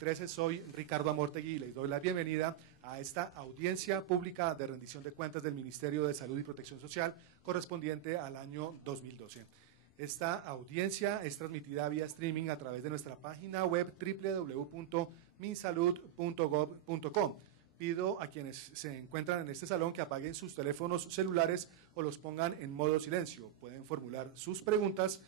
2013. Soy Ricardo Amortegui y les doy la bienvenida a esta audiencia pública de rendición de cuentas del Ministerio de Salud y Protección Social correspondiente al año 2012. Esta audiencia es transmitida vía streaming a través de nuestra página web www.minsalud.gov.co. Pido a quienes se encuentran en este salón que apaguen sus teléfonos celulares o los pongan en modo silencio. Pueden formular sus preguntas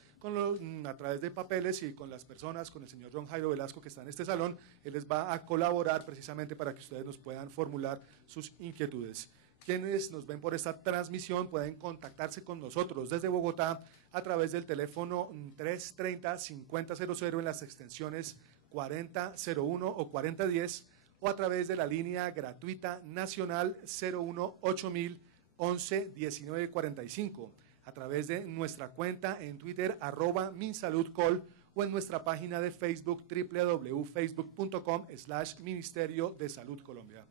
a través de papeles y con las personas, con el señor John Jairo Velasco que está en este salón. Él les va a colaborar precisamente para que ustedes nos puedan formular sus inquietudes. Quienes nos ven por esta transmisión pueden contactarse con nosotros desde Bogotá a través del teléfono 330-5000 en las extensiones 4001 o 4010 o a través de la línea gratuita nacional 018000 11 1945, a través de nuestra cuenta en Twitter @minsaludcol o en nuestra página de Facebook www.facebook.com/Ministerio de Salud Colombia.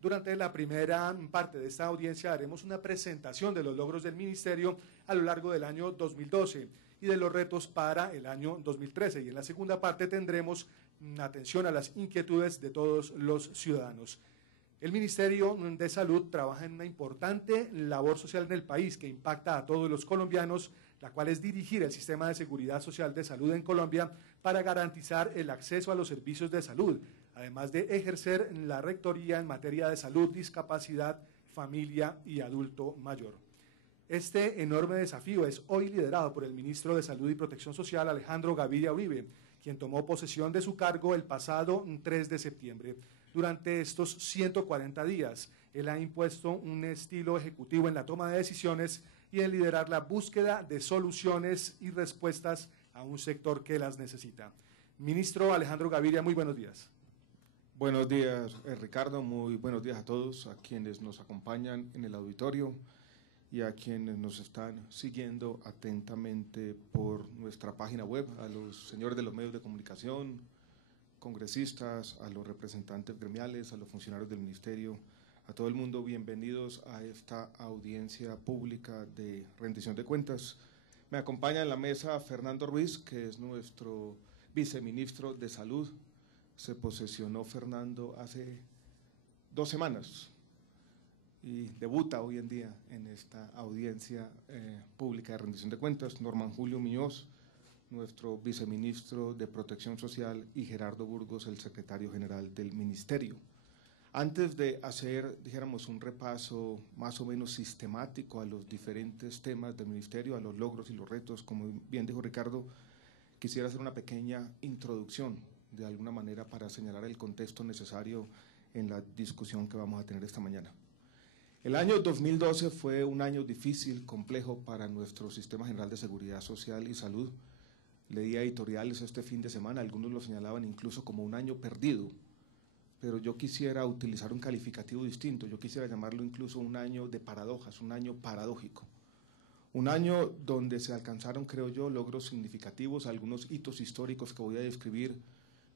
Durante la primera parte de esta audiencia haremos una presentación de los logros del Ministerio a lo largo del año 2012 y de los retos para el año 2013. Y en la segunda parte tendremos atención a las inquietudes de todos los ciudadanos. El Ministerio de Salud trabaja en una importante labor social en el país que impacta a todos los colombianos, la cual es dirigir el sistema de seguridad social de salud en Colombia para garantizar el acceso a los servicios de salud, además de ejercer la rectoría en materia de salud, discapacidad, familia y adulto mayor. Este enorme desafío es hoy liderado por el ministro de Salud y Protección Social, Alejandro Gaviria Uribe, quien tomó posesión de su cargo el pasado 3 de septiembre. Durante estos 140 días, él ha impuesto un estilo ejecutivo en la toma de decisiones y en liderar la búsqueda de soluciones y respuestas a un sector que las necesita. Ministro Alejandro Gaviria, muy buenos días. Buenos días, Ricardo, muy buenos días a todos, a quienes nos acompañan en el auditorio y a quienes nos están siguiendo atentamente por nuestra página web, a los señores de los medios de comunicación, congresistas, a los representantes gremiales, a los funcionarios del Ministerio, a todo el mundo, bienvenidos a esta audiencia pública de rendición de cuentas. Me acompaña en la mesa Fernando Ruiz, que es nuestro viceministro de Salud. Se posesionó Fernando hace 2 semanas y debuta hoy en día en esta audiencia pública de rendición de cuentas. Norman Julio Muñoz, nuestro viceministro de Protección Social, y Gerardo Burgos, el secretario general del Ministerio. Antes de hacer, dijéramos, un repaso más o menos sistemático a los diferentes temas del Ministerio, a los logros y los retos, como bien dijo Ricardo, quisiera hacer una pequeña introducción, de alguna manera, para señalar el contexto necesario en la discusión que vamos a tener esta mañana. El año 2012 fue un año difícil, complejo para nuestro Sistema General de Seguridad Social y Salud. Leía editoriales este fin de semana, algunos lo señalaban incluso como un año perdido, pero yo quisiera utilizar un calificativo distinto, yo quisiera llamarlo incluso un año de paradojas, un año paradójico. Un año donde se alcanzaron, creo yo, logros significativos, algunos hitos históricos que voy a describir,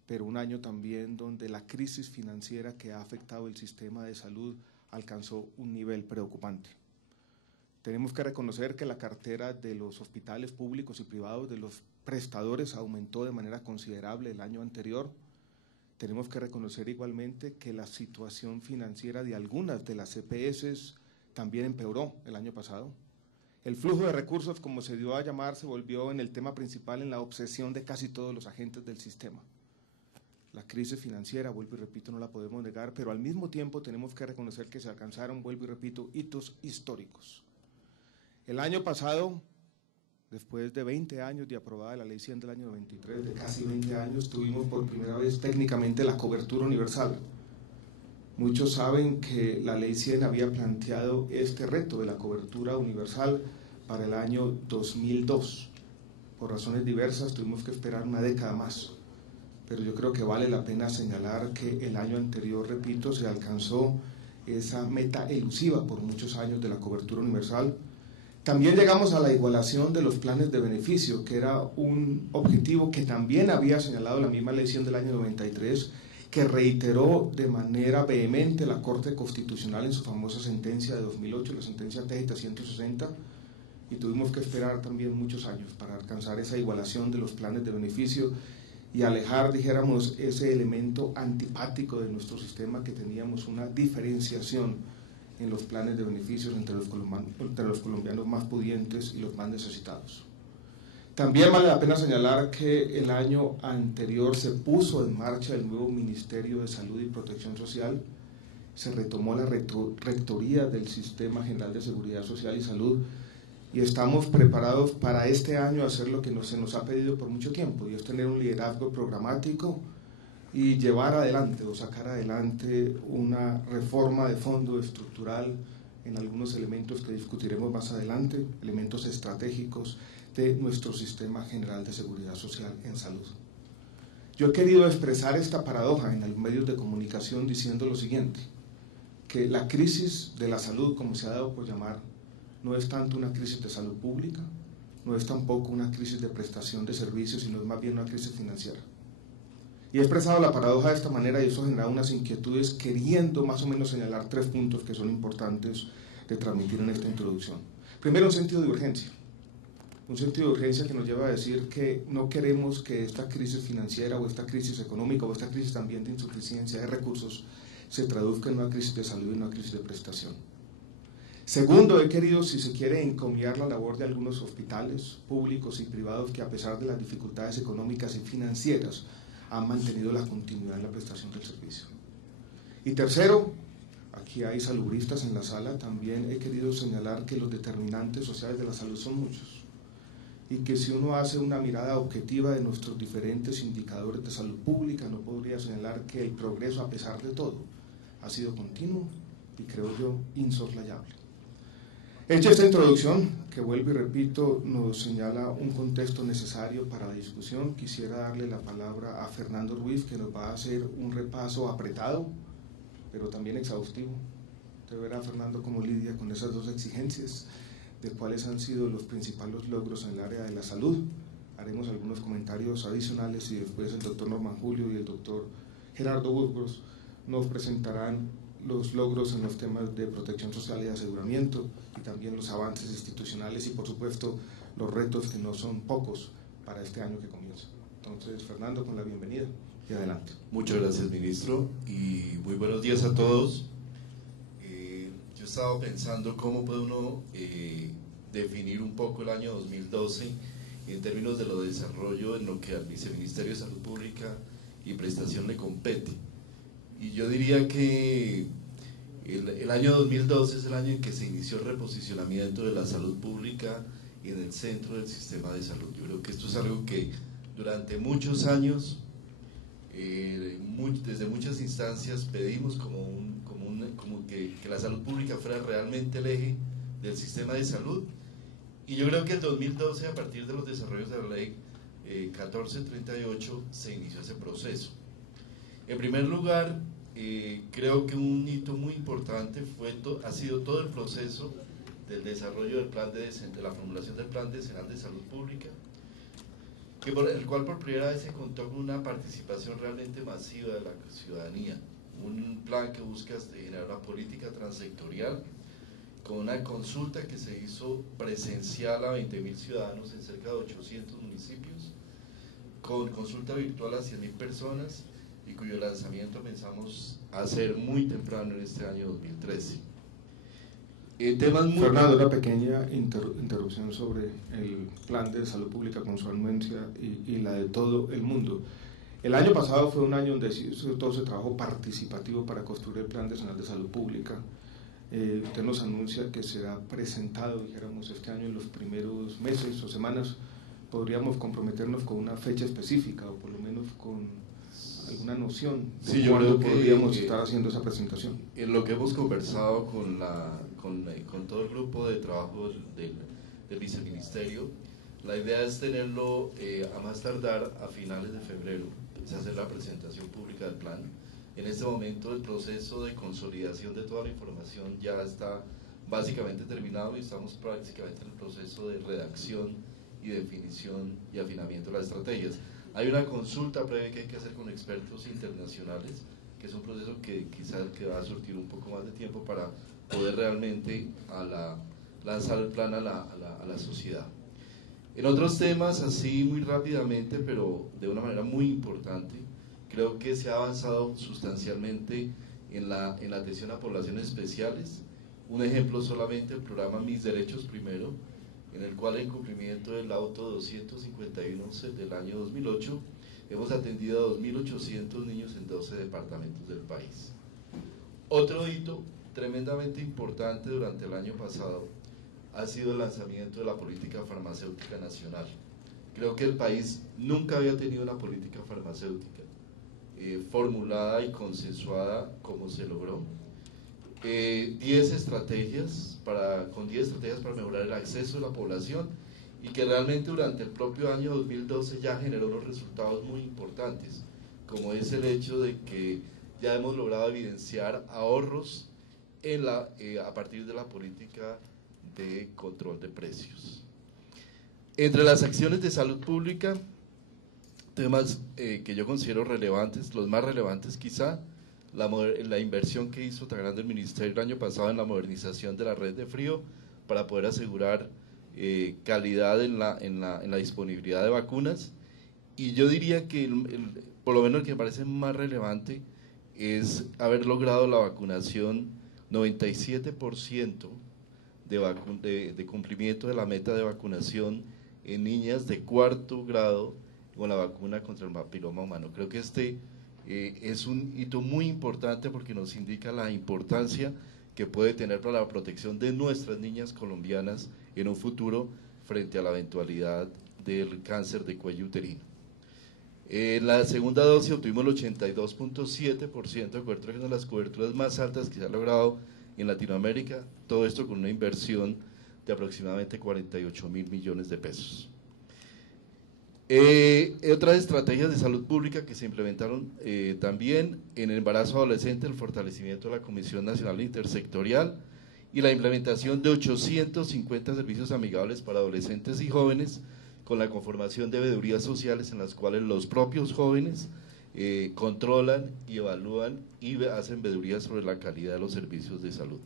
pero un año también donde la crisis financiera que ha afectado el sistema de salud alcanzó un nivel preocupante. Tenemos que reconocer que la cartera de los hospitales públicos y privados, de los prestadores, aumentó de manera considerable el año anterior. Tenemos que reconocer igualmente que la situación financiera de algunas de las EPS también empeoró el año pasado. El flujo de recursos, como se dio a llamar, se volvió en el tema principal, en la obsesión de casi todos los agentes del sistema. La crisis financiera, vuelvo y repito, no la podemos negar, pero al mismo tiempo tenemos que reconocer que se alcanzaron, vuelvo y repito, hitos históricos. El año pasado, después de 20 años de aprobada la Ley 100 del año 93, de casi 20 años, tuvimos por primera vez técnicamente la cobertura universal. Muchos saben que la Ley 100 había planteado este reto de la cobertura universal para el año 2002. Por razones diversas tuvimos que esperar una década más. Pero yo creo que vale la pena señalar que el año anterior, repito, se alcanzó esa meta elusiva por muchos años de la cobertura universal. También llegamos a la igualación de los planes de beneficio, que era un objetivo que también había señalado la misma Ley 100 del año 93, que reiteró de manera vehemente la Corte Constitucional en su famosa sentencia de 2008, la sentencia TGT 160, y tuvimos que esperar también muchos años para alcanzar esa igualación de los planes de beneficio, y alejar, dijéramos, ese elemento antipático de nuestro sistema, que teníamos una diferenciación en los planes de beneficios entre los colombianos más pudientes y los más necesitados. También vale la pena señalar que el año anterior se puso en marcha el nuevo Ministerio de Salud y Protección Social, se retomó la rectoría del Sistema General de Seguridad Social y Salud, y estamos preparados para este año hacer lo que se nos ha pedido por mucho tiempo, y es tener un liderazgo programático y llevar adelante o sacar adelante una reforma de fondo estructural en algunos elementos que discutiremos más adelante, elementos estratégicos de nuestro Sistema General de Seguridad Social en salud. Yo he querido expresar esta paradoja en los medios de comunicación diciendo lo siguiente, que la crisis de la salud, como se ha dado por llamar, no es tanto una crisis de salud pública, no es tampoco una crisis de prestación de servicios, sino es más bien una crisis financiera. Y he expresado la paradoja de esta manera, y eso genera unas inquietudes, queriendo más o menos señalar 3 puntos que son importantes de transmitir en esta introducción. Primero, un sentido de urgencia que nos lleva a decir que no queremos que esta crisis financiera o esta crisis económica o esta crisis también de insuficiencia de recursos se traduzca en una crisis de salud y una crisis de prestación. Segundo, he querido, si se quiere, encomiar la labor de algunos hospitales públicos y privados que, a pesar de las dificultades económicas y financieras, han mantenido la continuidad en la prestación del servicio. Y tercero, aquí hay salubristas en la sala, también he querido señalar que los determinantes sociales de la salud son muchos, y que si uno hace una mirada objetiva de nuestros diferentes indicadores de salud pública, no podría señalar que el progreso, a pesar de todo, ha sido continuo y, creo yo, insoslayable. Hecha esta introducción, que vuelvo y repito, nos señala un contexto necesario para la discusión, quisiera darle la palabra a Fernando Ruiz, que nos va a hacer un repaso apretado, pero también exhaustivo. Usted verá, Fernando, cómo lidia con esas 2 exigencias, de cuáles han sido los principales logros en el área de la salud. Haremos algunos comentarios adicionales y después el doctor Norman Julio y el doctor Gerardo Burgos nos presentarán los logros en los temas de protección social y de aseguramiento, y también los avances institucionales y, por supuesto, los retos, que no son pocos, para este año que comienza. Entonces, Fernando, con la bienvenida y adelante. Muchas gracias, ministro, y muy buenos días a todos. Yo he estado pensando cómo puede uno definir un poco el año 2012 en términos de lo de desarrollo en lo que al Viceministerio de Salud Pública y Prestación le compete. Y yo diría que el año 2012 es el año en que se inició el reposicionamiento de la salud pública en el centro del sistema de salud. Yo creo que esto es algo que durante muchos años, desde muchas instancias, pedimos como que la salud pública fuera realmente el eje del sistema de salud. Y yo creo que el 2012, a partir de los desarrollos de la ley 1438, se inició ese proceso. En primer lugar, creo que un hito muy importante ha sido todo el proceso del desarrollo del plan de la formulación del Plan Decenal de Salud Pública, el cual por primera vez se contó con una participación realmente masiva de la ciudadanía. Un plan que busca generar una política transsectorial con una consulta que se hizo presencial a 20.000 ciudadanos en cerca de 800 municipios, con consulta virtual a 100.000 personas, y cuyo lanzamiento pensamos hacer muy temprano en este año 2013. Fernando, una pequeña interrupción sobre el plan de salud pública con su anuencia y la de todo el mundo. El año pasado fue un año donde todo se trabajó participativo para construir el Plan Decenal de Salud Pública. Usted nos anuncia que será presentado, dijéramos, este año en los primeros meses o semanas. ¿Podríamos comprometernos con una fecha específica o por lo menos con alguna noción de cuándo podríamos estar haciendo esa presentación? En lo que hemos conversado con todo el grupo de trabajo del viceministerio, la idea es tenerlo a más tardar a finales de febrero, se hace la presentación pública del plan. En este momento el proceso de consolidación de toda la información ya está básicamente terminado y estamos prácticamente en el proceso de redacción y definición y afinamiento de las estrategias. Hay una consulta previa que hay que hacer con expertos internacionales, que es un proceso que quizás va a surtir un poco más de tiempo para poder realmente lanzar el plan a la sociedad. En otros temas, así muy rápidamente, pero de una manera muy importante, creo que se ha avanzado sustancialmente en la atención a poblaciones especiales. Un ejemplo solamente, el programa Mis Derechos Primero, en el cual en cumplimiento del auto 251 del año 2008, hemos atendido a 2.800 niños en 12 departamentos del país. Otro hito tremendamente importante durante el año pasado ha sido el lanzamiento de la política farmacéutica nacional. Creo que el país nunca había tenido una política farmacéutica formulada y consensuada como se logró. 10 estrategias con 10 estrategias para mejorar el acceso de la población, y que realmente durante el propio año 2012 ya generó unos resultados muy importantes, como es el hecho de que ya hemos logrado evidenciar ahorros a partir de la política de control de precios. Entre las acciones de salud pública, temas que yo considero relevantes, los más relevantes quizá, la inversión que hizo tan grande el Ministerio el año pasado en la modernización de la red de frío para poder asegurar calidad en la disponibilidad de vacunas. Y yo diría que por lo menos el que me parece más relevante es haber logrado la vacunación 97% de cumplimiento de la meta de vacunación en niñas de 4º grado con la vacuna contra el papiloma humano. Creo que este es un hito muy importante porque nos indica la importancia que puede tener para la protección de nuestras niñas colombianas en un futuro frente a la eventualidad del cáncer de cuello uterino. En la segunda dosis obtuvimos el 82.7% de cobertura, que es una de las coberturas más altas que se ha logrado en Latinoamérica, todo esto con una inversión de aproximadamente 48.000 millones de pesos. Otras estrategias de salud pública que se implementaron también en el embarazo adolescente, el fortalecimiento de la Comisión Nacional Intersectorial y la implementación de 850 servicios amigables para adolescentes y jóvenes, con la conformación de veedurías sociales en las cuales los propios jóvenes controlan y evalúan y hacen veedurías sobre la calidad de los servicios de salud.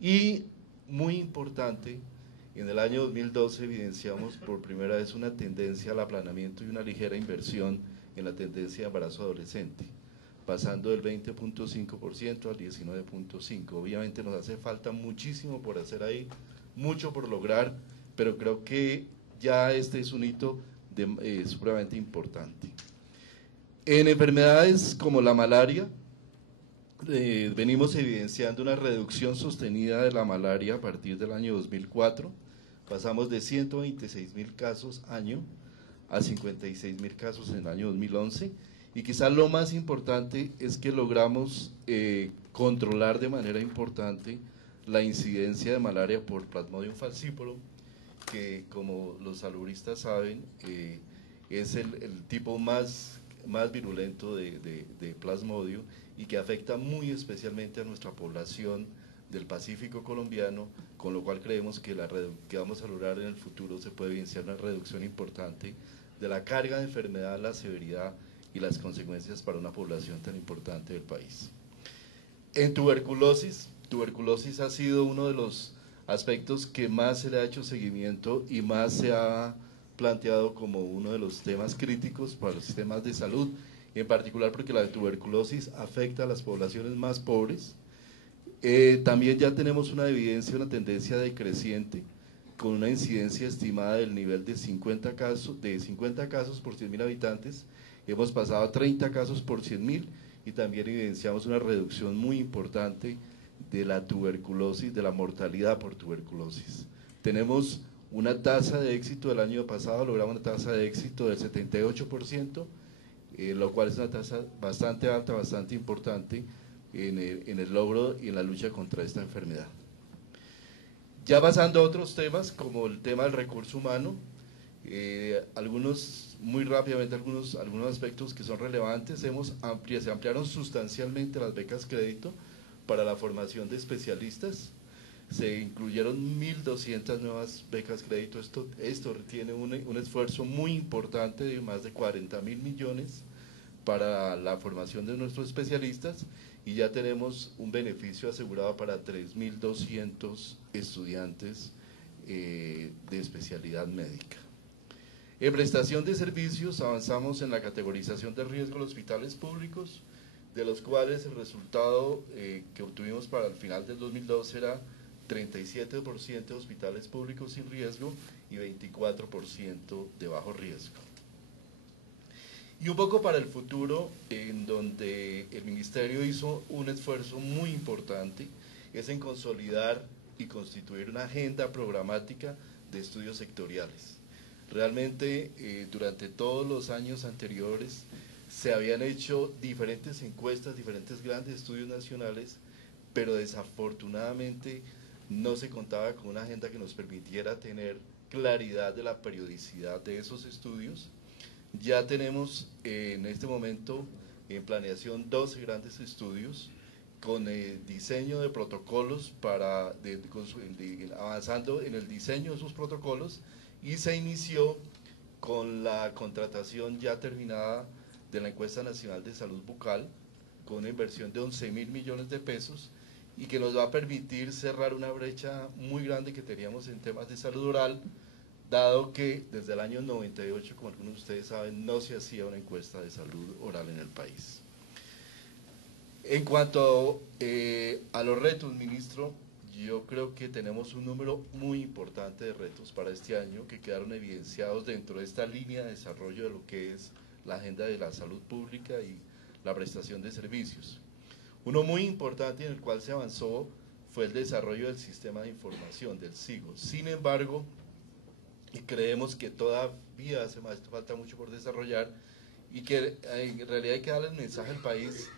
Y muy importante, en el año 2012 evidenciamos por primera vez una tendencia al aplanamiento y una ligera inversión en la tendencia de embarazo adolescente, pasando del 20.5% al 19.5%. Obviamente nos hace falta muchísimo por hacer ahí, mucho por lograr, pero creo que ya este es un hito supremamente importante. En enfermedades como la malaria, venimos evidenciando una reducción sostenida de la malaria a partir del año 2004. Pasamos de 126.000 casos año a 56.000 casos en el año 2011, y quizás lo más importante es que logramos controlar de manera importante la incidencia de malaria por Plasmodium falciparum, que como los salubristas saben es el tipo más virulento de Plasmodium, y que afecta muy especialmente a nuestra población del Pacífico colombiano, con lo cual creemos que que vamos a lograr en el futuro se puede evidenciar una reducción importante de la carga de enfermedad, la severidad y las consecuencias para una población tan importante del país. En tuberculosis ha sido uno de los aspectos que más se le ha hecho seguimiento y más se ha planteado como uno de los temas críticos para los sistemas de salud, en particular porque la tuberculosis afecta a las poblaciones más pobres. También ya tenemos una evidencia, una tendencia decreciente, con una incidencia estimada del nivel de 50 casos por 100.000 habitantes, hemos pasado a 30 casos por 100.000, y también evidenciamos una reducción muy importante de la tuberculosis, de la mortalidad por tuberculosis. Tenemos una tasa de éxito del año pasado, logramos una tasa de éxito del 78%, lo cual es una tasa bastante alta, bastante importante en el logro y en la lucha contra esta enfermedad. Ya pasando a otros temas, como el tema del recurso humano, muy rápidamente algunos aspectos que son relevantes. Se ampliaron sustancialmente las becas crédito para la formación de especialistas, se incluyeron 1.200 nuevas becas crédito. Esto tiene un esfuerzo muy importante de más de 40.000 millones para la formación de nuestros especialistas, y ya tenemos un beneficio asegurado para 3.200 estudiantes de especialidad médica. En prestación de servicios avanzamos en la categorización de riesgo de los hospitales públicos, de los cuales el resultado que obtuvimos para el final del 2012 era 37% de hospitales públicos sin riesgo y 24% de bajo riesgo. Y un poco para el futuro, en donde el Ministerio hizo un esfuerzo muy importante, es en consolidar y constituir una agenda programática de estudios sectoriales. Realmente, durante todos los años anteriores, se habían hecho diferentes encuestas, diferentes grandes estudios nacionales, pero desafortunadamente no se contaba con una agenda que nos permitiera tener claridad de la periodicidad de esos estudios. Ya tenemos en este momento en planeación 12 grandes estudios con el diseño de protocolos avanzando en el diseño de esos protocolos, y se inició con la contratación ya terminada de la encuesta nacional de salud bucal con una inversión de 11.000 millones de pesos y que nos va a permitir cerrar una brecha muy grande que teníamos en temas de salud oral, dado que desde el año 98, como algunos de ustedes saben, no se hacía una encuesta de salud oral en el país. En cuanto a los retos, ministro, yo creo que tenemos un número muy importante de retos para este año que quedaron evidenciados dentro de esta línea de desarrollo de lo que es la agenda de la salud pública y la prestación de servicios. Uno muy importante en el cual se avanzó fue el desarrollo del sistema de información, del SIGO. Sin embargo, y creemos que todavía hace falta mucho por desarrollar y que en realidad hay que darle el mensaje al país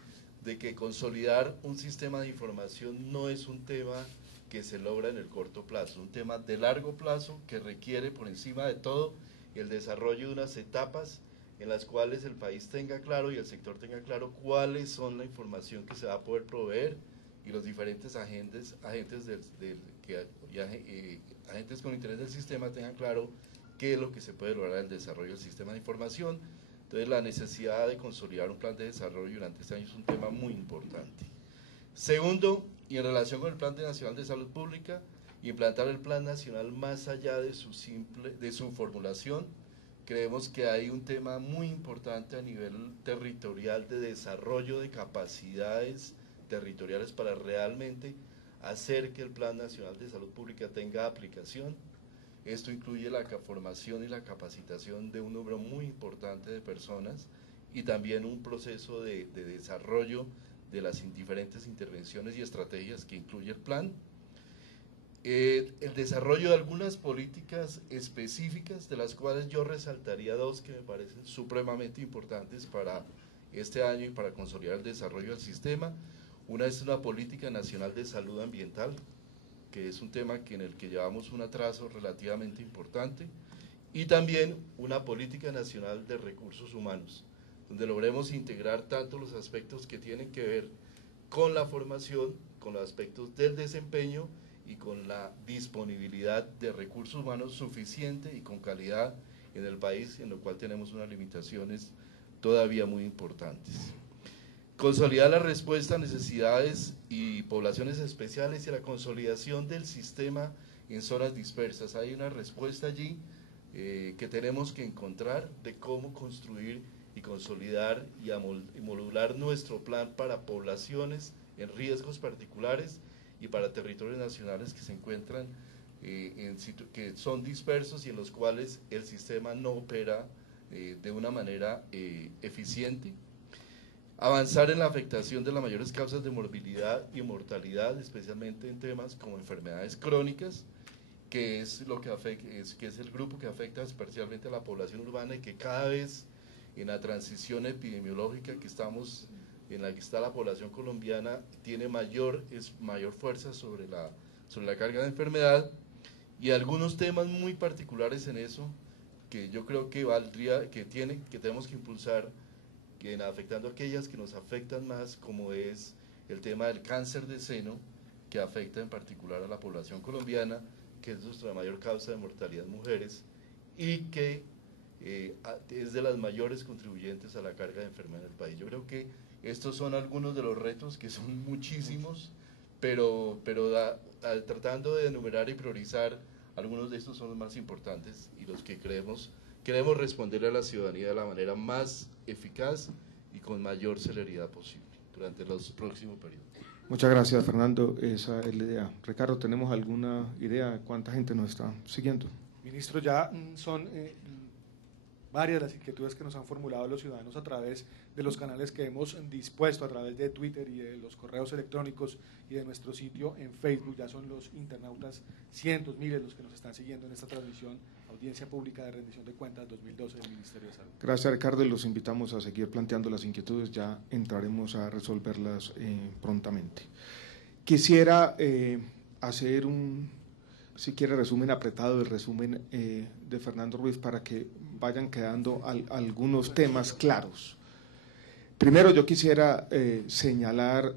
de que consolidar un sistema de información no es un tema que se logra en el corto plazo, es un tema de largo plazo que requiere por encima de todo el desarrollo de unas etapas en las cuales el país tenga claro y el sector tenga claro cuáles son la información que se va a poder proveer y los diferentes agentes con interés del sistema tengan claro qué es lo que se puede lograr en el desarrollo del sistema de información. Entonces, la necesidad de consolidar un plan de desarrollo durante este año es un tema muy importante. Segundo, y en relación con el Plan Nacional de Salud Pública, implantar el Plan Nacional más allá de su formulación. Creemos que hay un tema muy importante a nivel territorial de desarrollo de capacidades territoriales para realmente hacer que el Plan Nacional de Salud Pública tenga aplicación. Esto incluye la formación y la capacitación de un número muy importante de personas y también un proceso de desarrollo de las diferentes intervenciones y estrategias que incluye el plan. El desarrollo de algunas políticas específicas, de las cuales yo resaltaría dos que me parecen supremamente importantes para este año y para consolidar el desarrollo del sistema. Una es una política nacional de salud ambiental, que es un tema en el que llevamos un atraso relativamente importante, y también una política nacional de recursos humanos, donde logremos integrar tanto los aspectos que tienen que ver con la formación, con los aspectos del desempeño y con la disponibilidad de recursos humanos suficiente y con calidad en el país, en lo cual tenemos unas limitaciones todavía muy importantes. Consolidar la respuesta a necesidades y poblaciones especiales y la consolidación del sistema en zonas dispersas. Hay una respuesta allí que tenemos que encontrar de cómo construir y consolidar y modular nuestro plan para poblaciones en riesgos particulares y para territorios nacionales que se encuentran que son dispersos y en los cuales el sistema no opera de una manera eficiente. Avanzar en la afectación de las mayores causas de morbilidad y mortalidad, especialmente en temas como enfermedades crónicas, que es el grupo que afecta especialmente a la población urbana y que cada vez en la transición epidemiológica en la que está la población colombiana tiene mayor fuerza sobre la carga de enfermedad, y algunos temas muy particulares en eso que yo creo que tenemos que impulsar, afectando aquellas que nos afectan más, como es el tema del cáncer de seno, que afecta en particular a la población colombiana, que es nuestra mayor causa de mortalidad en mujeres y que es de las mayores contribuyentes a la carga de enfermedad en el país. Yo creo que estos son algunos de los retos, que son muchísimos, pero tratando de enumerar y priorizar, algunos de estos son los más importantes y los que creemos queremos responderle a la ciudadanía de la manera más eficaz y con mayor celeridad posible durante los próximos periodos. Muchas gracias, Fernando. Esa es la idea. Ricardo, ¿tenemos alguna idea de cuánta gente nos está siguiendo? Ministro, ya son varias las inquietudes que nos han formulado los ciudadanos a través de los canales que hemos dispuesto, a través de Twitter y de los correos electrónicos y de nuestro sitio en Facebook. Ya son los internautas, cientos, miles, los que nos están siguiendo en esta transmisión, audiencia pública de rendición de cuentas 2012 del Ministerio de Salud. Gracias, Ricardo, y los invitamos a seguir planteando las inquietudes, ya entraremos a resolverlas prontamente. Quisiera hacer si quiere, resumen apretado, el resumen de Fernando Ruiz para que vayan quedando algunos temas claros. Primero, yo quisiera señalar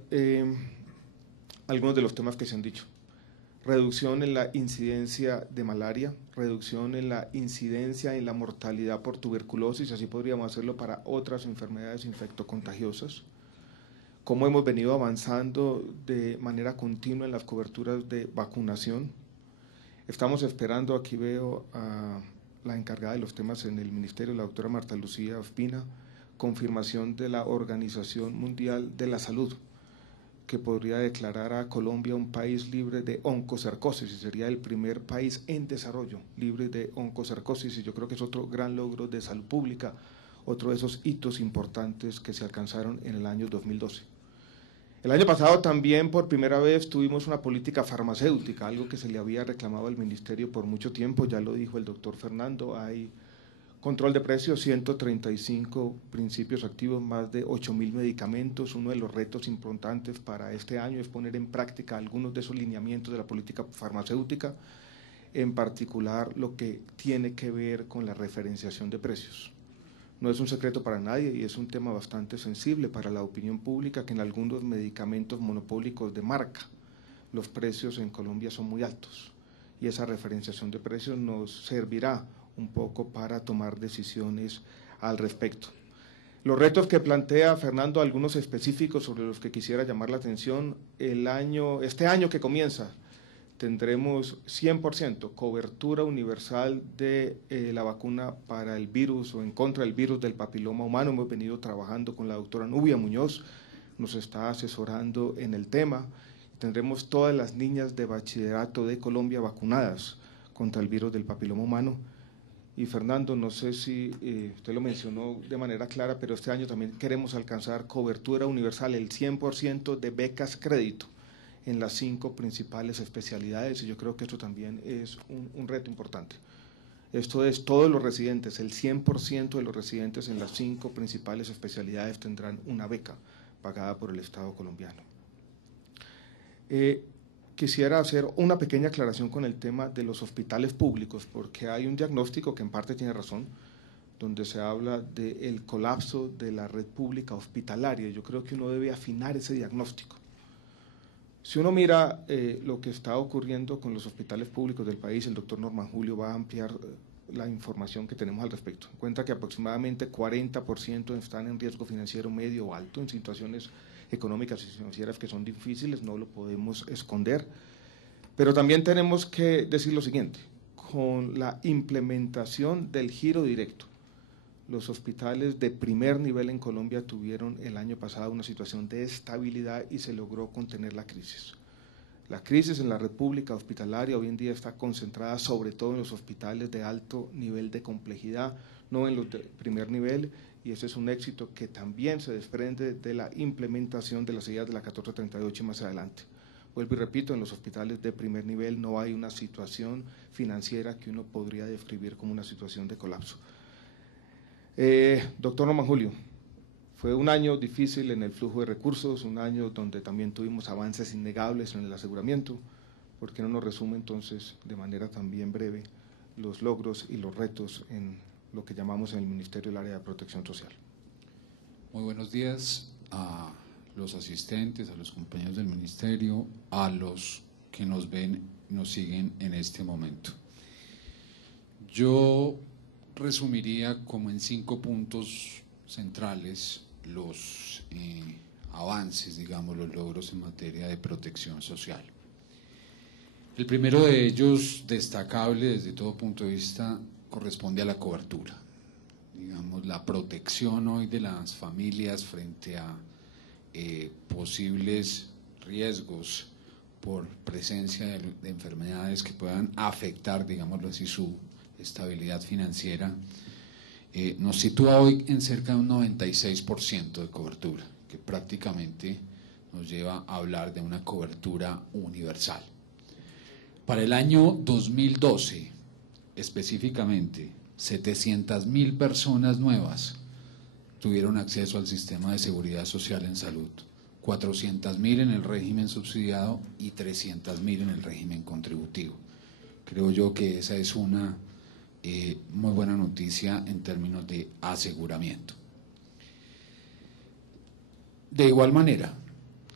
algunos de los temas que se han dicho. Reducción en la incidencia de malaria, reducción en la incidencia en la mortalidad por tuberculosis, así podríamos hacerlo para otras enfermedades infectocontagiosas. Cómo hemos venido avanzando de manera continua en las coberturas de vacunación. Estamos esperando, aquí veo a la encargada de los temas en el Ministerio, la doctora Marta Lucía Ospina, confirmación de la Organización Mundial de la Salud, que podría declarar a Colombia un país libre de oncocercosis, y sería el primer país en desarrollo libre de oncocercosis, y yo creo que es otro gran logro de salud pública, otro de esos hitos importantes que se alcanzaron en el año 2012. El año pasado también por primera vez tuvimos una política farmacéutica, algo que se le había reclamado al Ministerio por mucho tiempo, ya lo dijo el doctor Fernando, hay control de precios, 135 principios activos, más de 8.000 medicamentos. Uno de los retos importantes para este año es poner en práctica algunos de esos lineamientos de la política farmacéutica, en particular lo que tiene que ver con la referenciación de precios. No es un secreto para nadie y es un tema bastante sensible para la opinión pública que en algunos medicamentos monopólicos de marca los precios en Colombia son muy altos y esa referenciación de precios nos servirá un poco para tomar decisiones al respecto. Los retos que plantea Fernando, algunos específicos sobre los que quisiera llamar la atención, este año que comienza tendremos 100% cobertura universal de la vacuna para el virus o en contra del virus del papiloma humano. Hemos venido trabajando con la doctora Nubia Muñoz, nos está asesorando en el tema. Tendremos todas las niñas de bachillerato de Colombia vacunadas contra el virus del papiloma humano. Y Fernando, no sé si usted lo mencionó de manera clara, pero este año también queremos alcanzar cobertura universal, el 100% de becas crédito en las 5 principales especialidades, y yo creo que esto también es un reto importante. Esto es, todos los residentes, el 100% de los residentes en las 5 principales especialidades tendrán una beca pagada por el Estado colombiano. Quisiera hacer una pequeña aclaración con el tema de los hospitales públicos, porque hay un diagnóstico que en parte tiene razón, donde se habla del colapso de la red pública hospitalaria. Yo creo que uno debe afinar ese diagnóstico. Si uno mira lo que está ocurriendo con los hospitales públicos del país, el doctor Norman Julio va a ampliar la información que tenemos al respecto. Cuenta que aproximadamente 40% están en riesgo financiero medio o alto, en situaciones económicas y financieras que son difíciles, no lo podemos esconder. Pero también tenemos que decir lo siguiente, con la implementación del giro directo, los hospitales de primer nivel en Colombia tuvieron el año pasado una situación de estabilidad y se logró contener la crisis. La crisis en la red pública hospitalaria hoy en día está concentrada sobre todo en los hospitales de alto nivel de complejidad, no en los de primer nivel, y ese es un éxito que también se desprende de la implementación de las ideas de la 1438 y más adelante. Vuelvo y repito, en los hospitales de primer nivel no hay una situación financiera que uno podría describir como una situación de colapso. Doctor Norman Julio, fue un año difícil en el flujo de recursos, un año donde también tuvimos avances innegables en el aseguramiento. ¿Por qué no nos resume entonces de manera también breve los logros y los retos en lo que llamamos en el Ministerio el área de protección social? Muy buenos días a los asistentes, a los compañeros del Ministerio, a los que nos ven y nos siguen en este momento. Yo resumiría como en 5 puntos centrales los avances, digamos, los logros en materia de protección social. El primero de ellos, destacable desde todo punto de vista, corresponde a la cobertura. Digamos, la protección hoy de las familias frente a posibles riesgos por presencia de enfermedades que puedan afectar, digámoslo así, su estabilidad financiera, nos sitúa hoy en cerca de un 96% de cobertura, que prácticamente nos lleva a hablar de una cobertura universal. Para el año 2012, específicamente, 700.000 personas nuevas tuvieron acceso al sistema de seguridad social en salud, 400.000 en el régimen subsidiado y 300.000 en el régimen contributivo. Creo yo que esa es una muy buena noticia en términos de aseguramiento. De igual manera,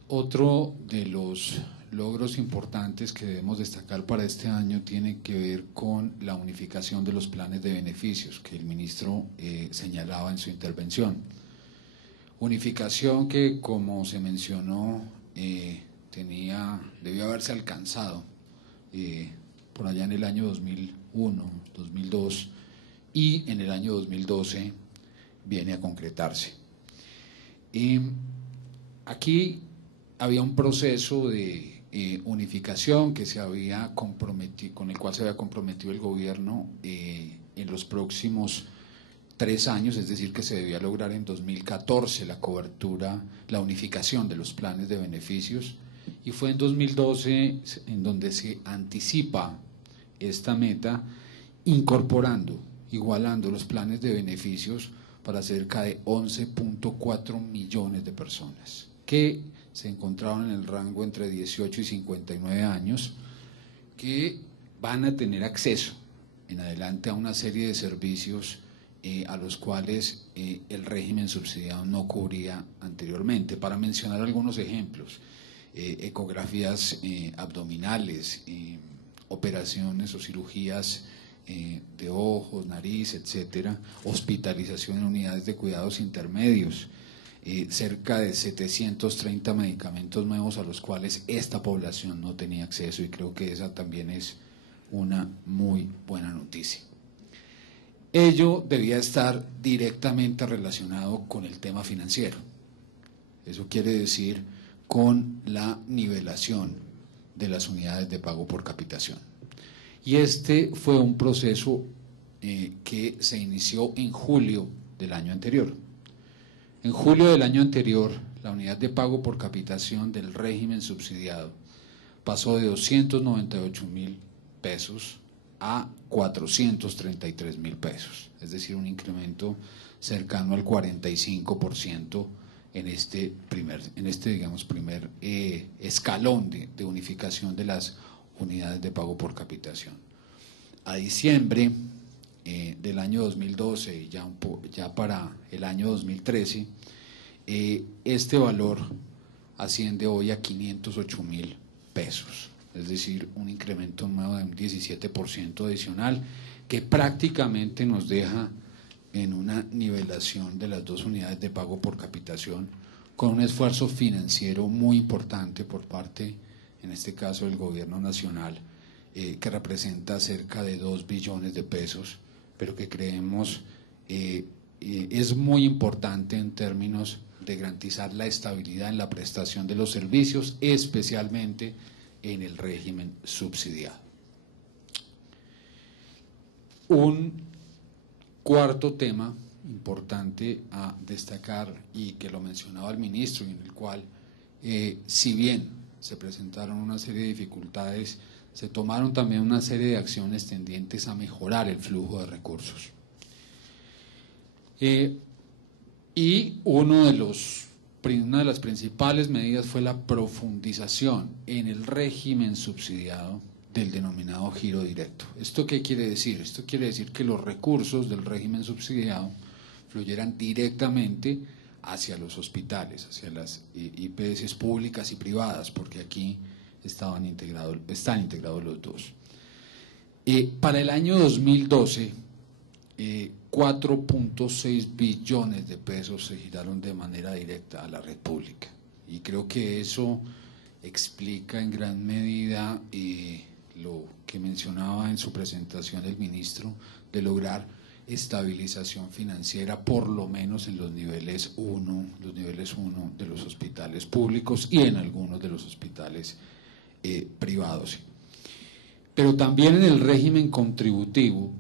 otro de los logros importantes que debemos destacar para este año tiene que ver con la unificación de los planes de beneficios que el ministro señalaba en su intervención. Unificación que, como se mencionó, debió haberse alcanzado por allá en el año 2001, 2002, y en el año 2012 viene a concretarse. Aquí había un proceso de unificación que se había comprometido, con el cual se había comprometido el gobierno en los próximos 3 años, es decir, que se debía lograr en 2014 la cobertura, la unificación de los planes de beneficios, y fue en 2012 en donde se anticipa esta meta, incorporando, igualando los planes de beneficios para cerca de 11.4 millones de personas que se encontraban en el rango entre 18 y 59 años, que van a tener acceso en adelante a una serie de servicios a los cuales el régimen subsidiado no cubría anteriormente. Para mencionar algunos ejemplos, ecografías abdominales, operaciones o cirugías de ojos, nariz, etcétera, hospitalización en unidades de cuidados intermedios, cerca de 730 medicamentos nuevos a los cuales esta población no tenía acceso, y creo que esa también es una muy buena noticia. Ello debía estar directamente relacionado con el tema financiero. Eso quiere decir con la nivelación de las unidades de pago por capitación. Y este fue un proceso que se inició en julio del año anterior. En julio del año anterior, la unidad de pago por capitación del régimen subsidiado pasó de 298.000 pesos a 433.000 pesos, es decir, un incremento cercano al 45% en este primer escalón de unificación de las unidades de pago por capitación. A diciembre del año 2012 y ya para el año 2013, este valor asciende hoy a 508.000 pesos, es decir, un incremento nuevo de un 17% adicional que prácticamente nos deja en una nivelación de las dos unidades de pago por capitación, con un esfuerzo financiero muy importante por parte, en este caso, del gobierno nacional, que representa cerca de 2 billones de pesos, pero que creemos es muy importante en términos de garantizar la estabilidad en la prestación de los servicios, especialmente en el régimen subsidiado. Un cuarto tema importante a destacar, y que lo mencionaba el ministro, y en el cual, si bien se presentaron una serie de dificultades, se tomaron también una serie de acciones tendientes a mejorar el flujo de recursos. Y una de las principales medidas fue la profundización en el régimen subsidiado del denominado giro directo. ¿Esto qué quiere decir? Esto quiere decir que los recursos del régimen subsidiado fluyeran directamente hacia los hospitales, hacia las IPS públicas y privadas, porque aquí están integrados los dos. Para el año 2012, 4.6 billones de pesos se giraron de manera directa a la red pública, y creo que eso explica en gran medida lo que mencionaba en su presentación el ministro de lograr estabilización financiera, por lo menos en los niveles 1 de los hospitales públicos y en algunos de los hospitales privados. Pero también en el régimen contributivo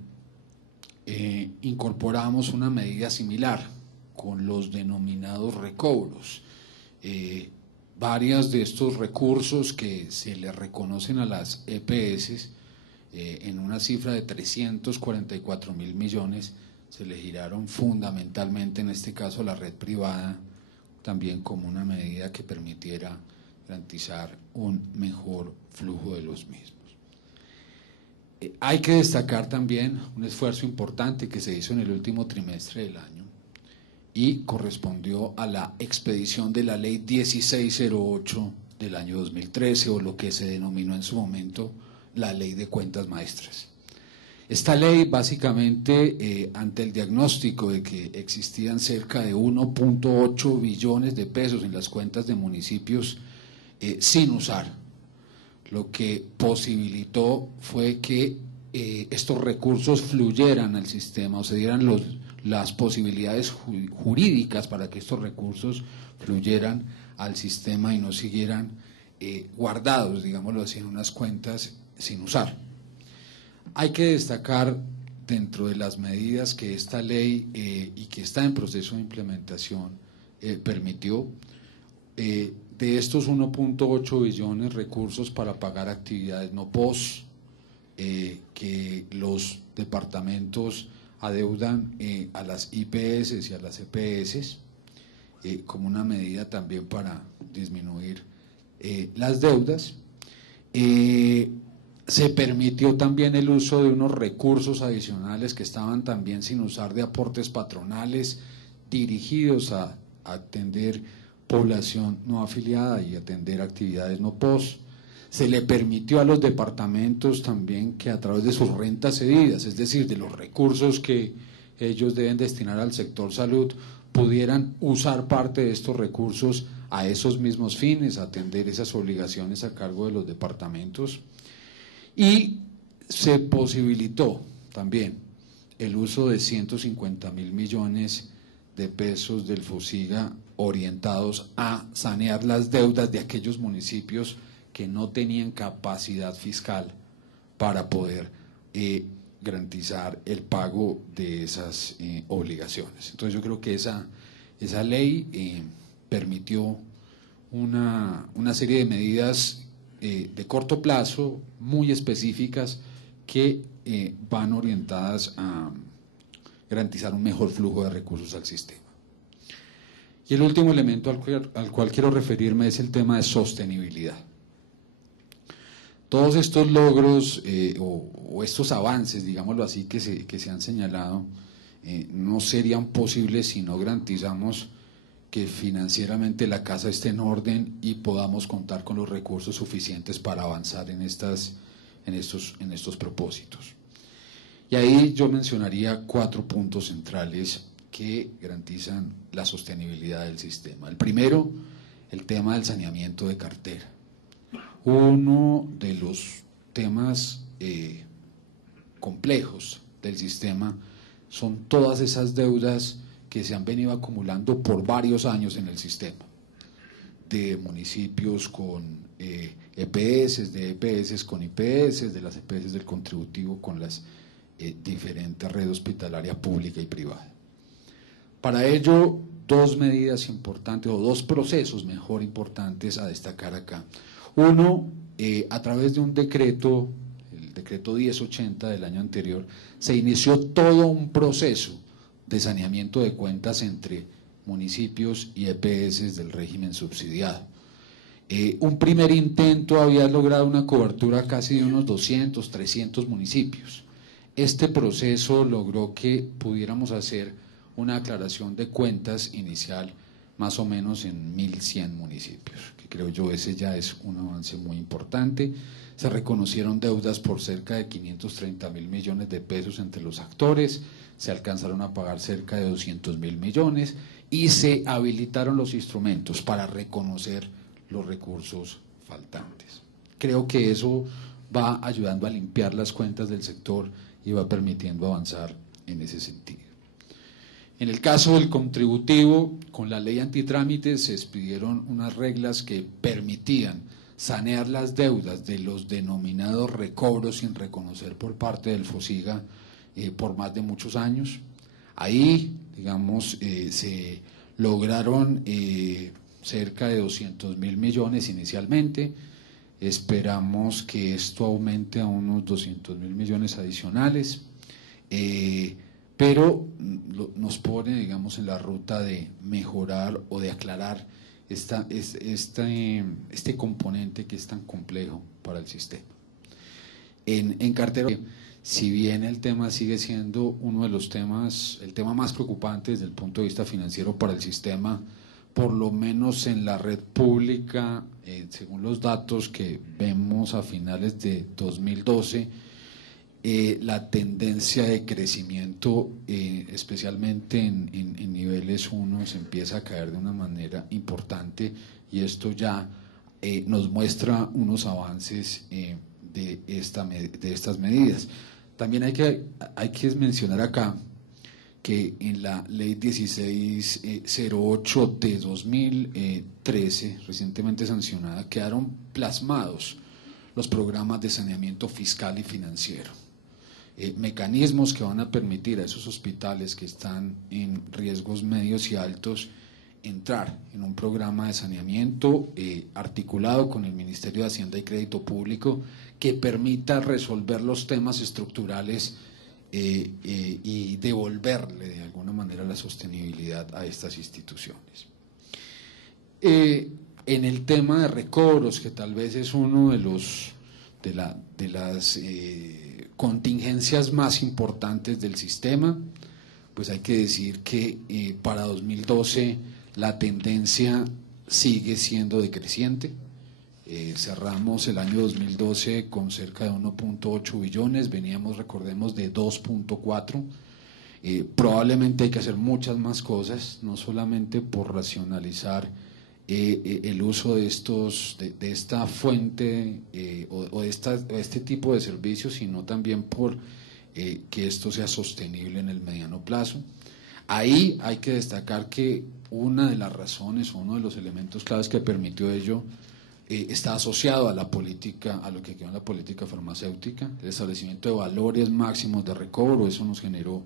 incorporamos una medida similar con los denominados recobros. Varios de estos recursos que se le reconocen a las EPS en una cifra de 344.000 millones, se le giraron fundamentalmente, en este caso, a la red privada, también como una medida que permitiera garantizar un mejor flujo de los mismos. Hay que destacar también un esfuerzo importante que se hizo en el último trimestre del año y correspondió a la expedición de la Ley 1608 del año 2013, o lo que se denominó en su momento la Ley de Cuentas Maestras. Esta ley, básicamente, ante el diagnóstico de que existían cerca de 1.8 billones de pesos en las cuentas de municipios sin usar, lo que posibilitó fue que estos recursos fluyeran al sistema, o se dieran las posibilidades jurídicas para que estos recursos fluyeran al sistema y no siguieran guardados, digámoslo así, en unas cuentas sin usar. Hay que destacar, dentro de las medidas que esta ley y que está en proceso de implementación permitió, de estos 1.8 billones recursos para pagar actividades no POS, que los departamentos adeudan a las IPS y a las EPS, como una medida también para disminuir las deudas. Se permitió también el uso de unos recursos adicionales que estaban también sin usar, de aportes patronales dirigidos a atender población no afiliada y atender actividades no POS. Se le permitió a los departamentos también que a través de sus rentas cedidas, es decir, de los recursos que ellos deben destinar al sector salud, pudieran usar parte de estos recursos a esos mismos fines, a atender esas obligaciones a cargo de los departamentos. Y se posibilitó también el uso de 150.000 millones de pesos del FOSIGA orientados a sanear las deudas de aquellos municipios que no tenían capacidad fiscal para poder garantizar el pago de esas obligaciones. Entonces yo creo que esa ley permitió una serie de medidas de corto plazo, muy específicas, que van orientadas a garantizar un mejor flujo de recursos al sistema. Y el último elemento al cual quiero referirme es el tema de sostenibilidad. Todos estos logros o estos avances, digámoslo así, que se han señalado, no serían posibles si no garantizamos que financieramente la casa esté en orden y podamos contar con los recursos suficientes para avanzar en estos propósitos. Y ahí yo mencionaría 4 puntos centrales que garantizan la sostenibilidad del sistema. El primero, el tema del saneamiento de cartera. Uno de los temas complejos del sistema son todas esas deudas que se han venido acumulando por varios años en el sistema, de municipios con EPS, de EPS con IPS, de las EPS del contributivo con las diferentes redes hospitalarias pública y privada. Para ello, 2 medidas importantes, o 2 procesos mejor importantes a destacar acá. Uno, a través de un decreto, el decreto 1080 del año anterior, se inició todo un proceso de saneamiento de cuentas entre municipios y EPS del régimen subsidiado. Un primer intento había logrado una cobertura casi de unos 200, 300 municipios. Este proceso logró que pudiéramos hacer una aclaración de cuentas inicial más o menos en 1.100 municipios, que creo yo ese ya es un avance muy importante. Se reconocieron deudas por cerca de 530.000 millones de pesos entre los actores, se alcanzaron a pagar cerca de 200.000 millones y se habilitaron los instrumentos para reconocer los recursos faltantes. Creo que eso va ayudando a limpiar las cuentas del sector y y va permitiendo avanzar en ese sentido. En el caso del contributivo, con la ley antitrámites se expidieron unas reglas que permitían sanear las deudas de los denominados recobros sin reconocer por parte del FOSIGA por más de muchos años. Ahí, digamos, se lograron cerca de 200.000 millones inicialmente. Esperamos que esto aumente a unos 200.000 millones adicionales, pero nos pone, digamos, en la ruta de mejorar o de aclarar este componente que es tan complejo para el sistema. En cartera, si bien el tema sigue siendo uno de los temas, el tema más preocupante desde el punto de vista financiero para el sistema, por lo menos en la red pública, según los datos que vemos a finales de 2012, la tendencia de crecimiento, especialmente en niveles 1, se empieza a caer de una manera importante, y esto ya nos muestra unos avances de estas medidas. También hay que mencionar acá que en la ley 1608 de 2013, recientemente sancionada, quedaron plasmados los programas de saneamiento fiscal y financiero. Mecanismos que van a permitir a esos hospitales que están en riesgos medios y altos entrar en un programa de saneamiento articulado con el Ministerio de Hacienda y Crédito Público que permita resolver los temas estructurales y devolverle de alguna manera la sostenibilidad a estas instituciones. En el tema de recobros, que tal vez es uno de las contingencias más importantes del sistema, pues hay que decir que para 2012 la tendencia sigue siendo decreciente. Cerramos el año 2012 con cerca de 1.8 billones, veníamos, recordemos, de 2.4. Probablemente hay que hacer muchas más cosas, no solamente por racionalizar el uso de esta fuente o de este tipo de servicios, sino también por que esto sea sostenible en el mediano plazo. Ahí hay que destacar que una de las razones, uno de los elementos claves que permitió ello está asociado a la política, a lo que quedó en la política farmacéutica, el establecimiento de valores máximos de recobro. Eso nos generó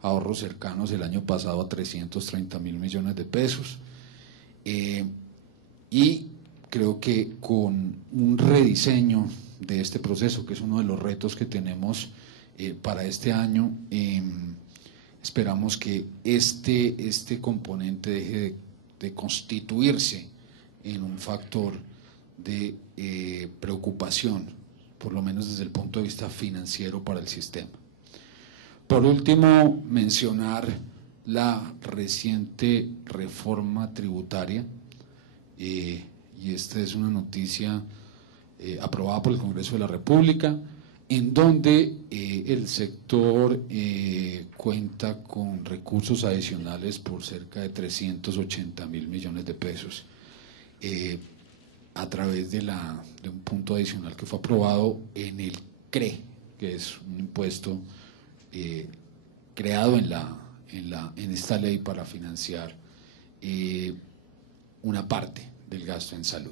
ahorros cercanos el año pasado a 330.000 millones de pesos. Y creo que con un rediseño de este proceso, que es uno de los retos que tenemos para este año, esperamos que este componente deje de constituirse en un factor de preocupación, por lo menos desde el punto de vista financiero para el sistema. Por último, mencionar la reciente reforma tributaria, y esta es una noticia aprobada por el Congreso de la República, en donde el sector cuenta con recursos adicionales por cerca de 380.000 millones de pesos a través de un punto adicional que fue aprobado en el CRE, que es un impuesto creado en esta ley para financiar una parte del gasto en salud.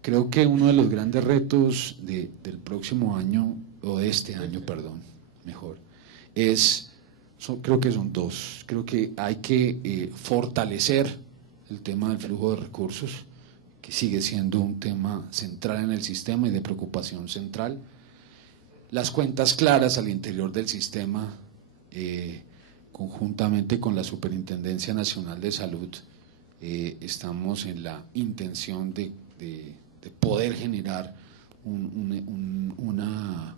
Creo que uno de los grandes retos del próximo año, o de este año, perdón, mejor, creo que son dos. Creo que hay que fortalecer el tema del flujo de recursos, que sigue siendo un tema central en el sistema y de preocupación central. Las cuentas claras al interior del sistema, conjuntamente con la Superintendencia Nacional de Salud, estamos en la intención de poder generar una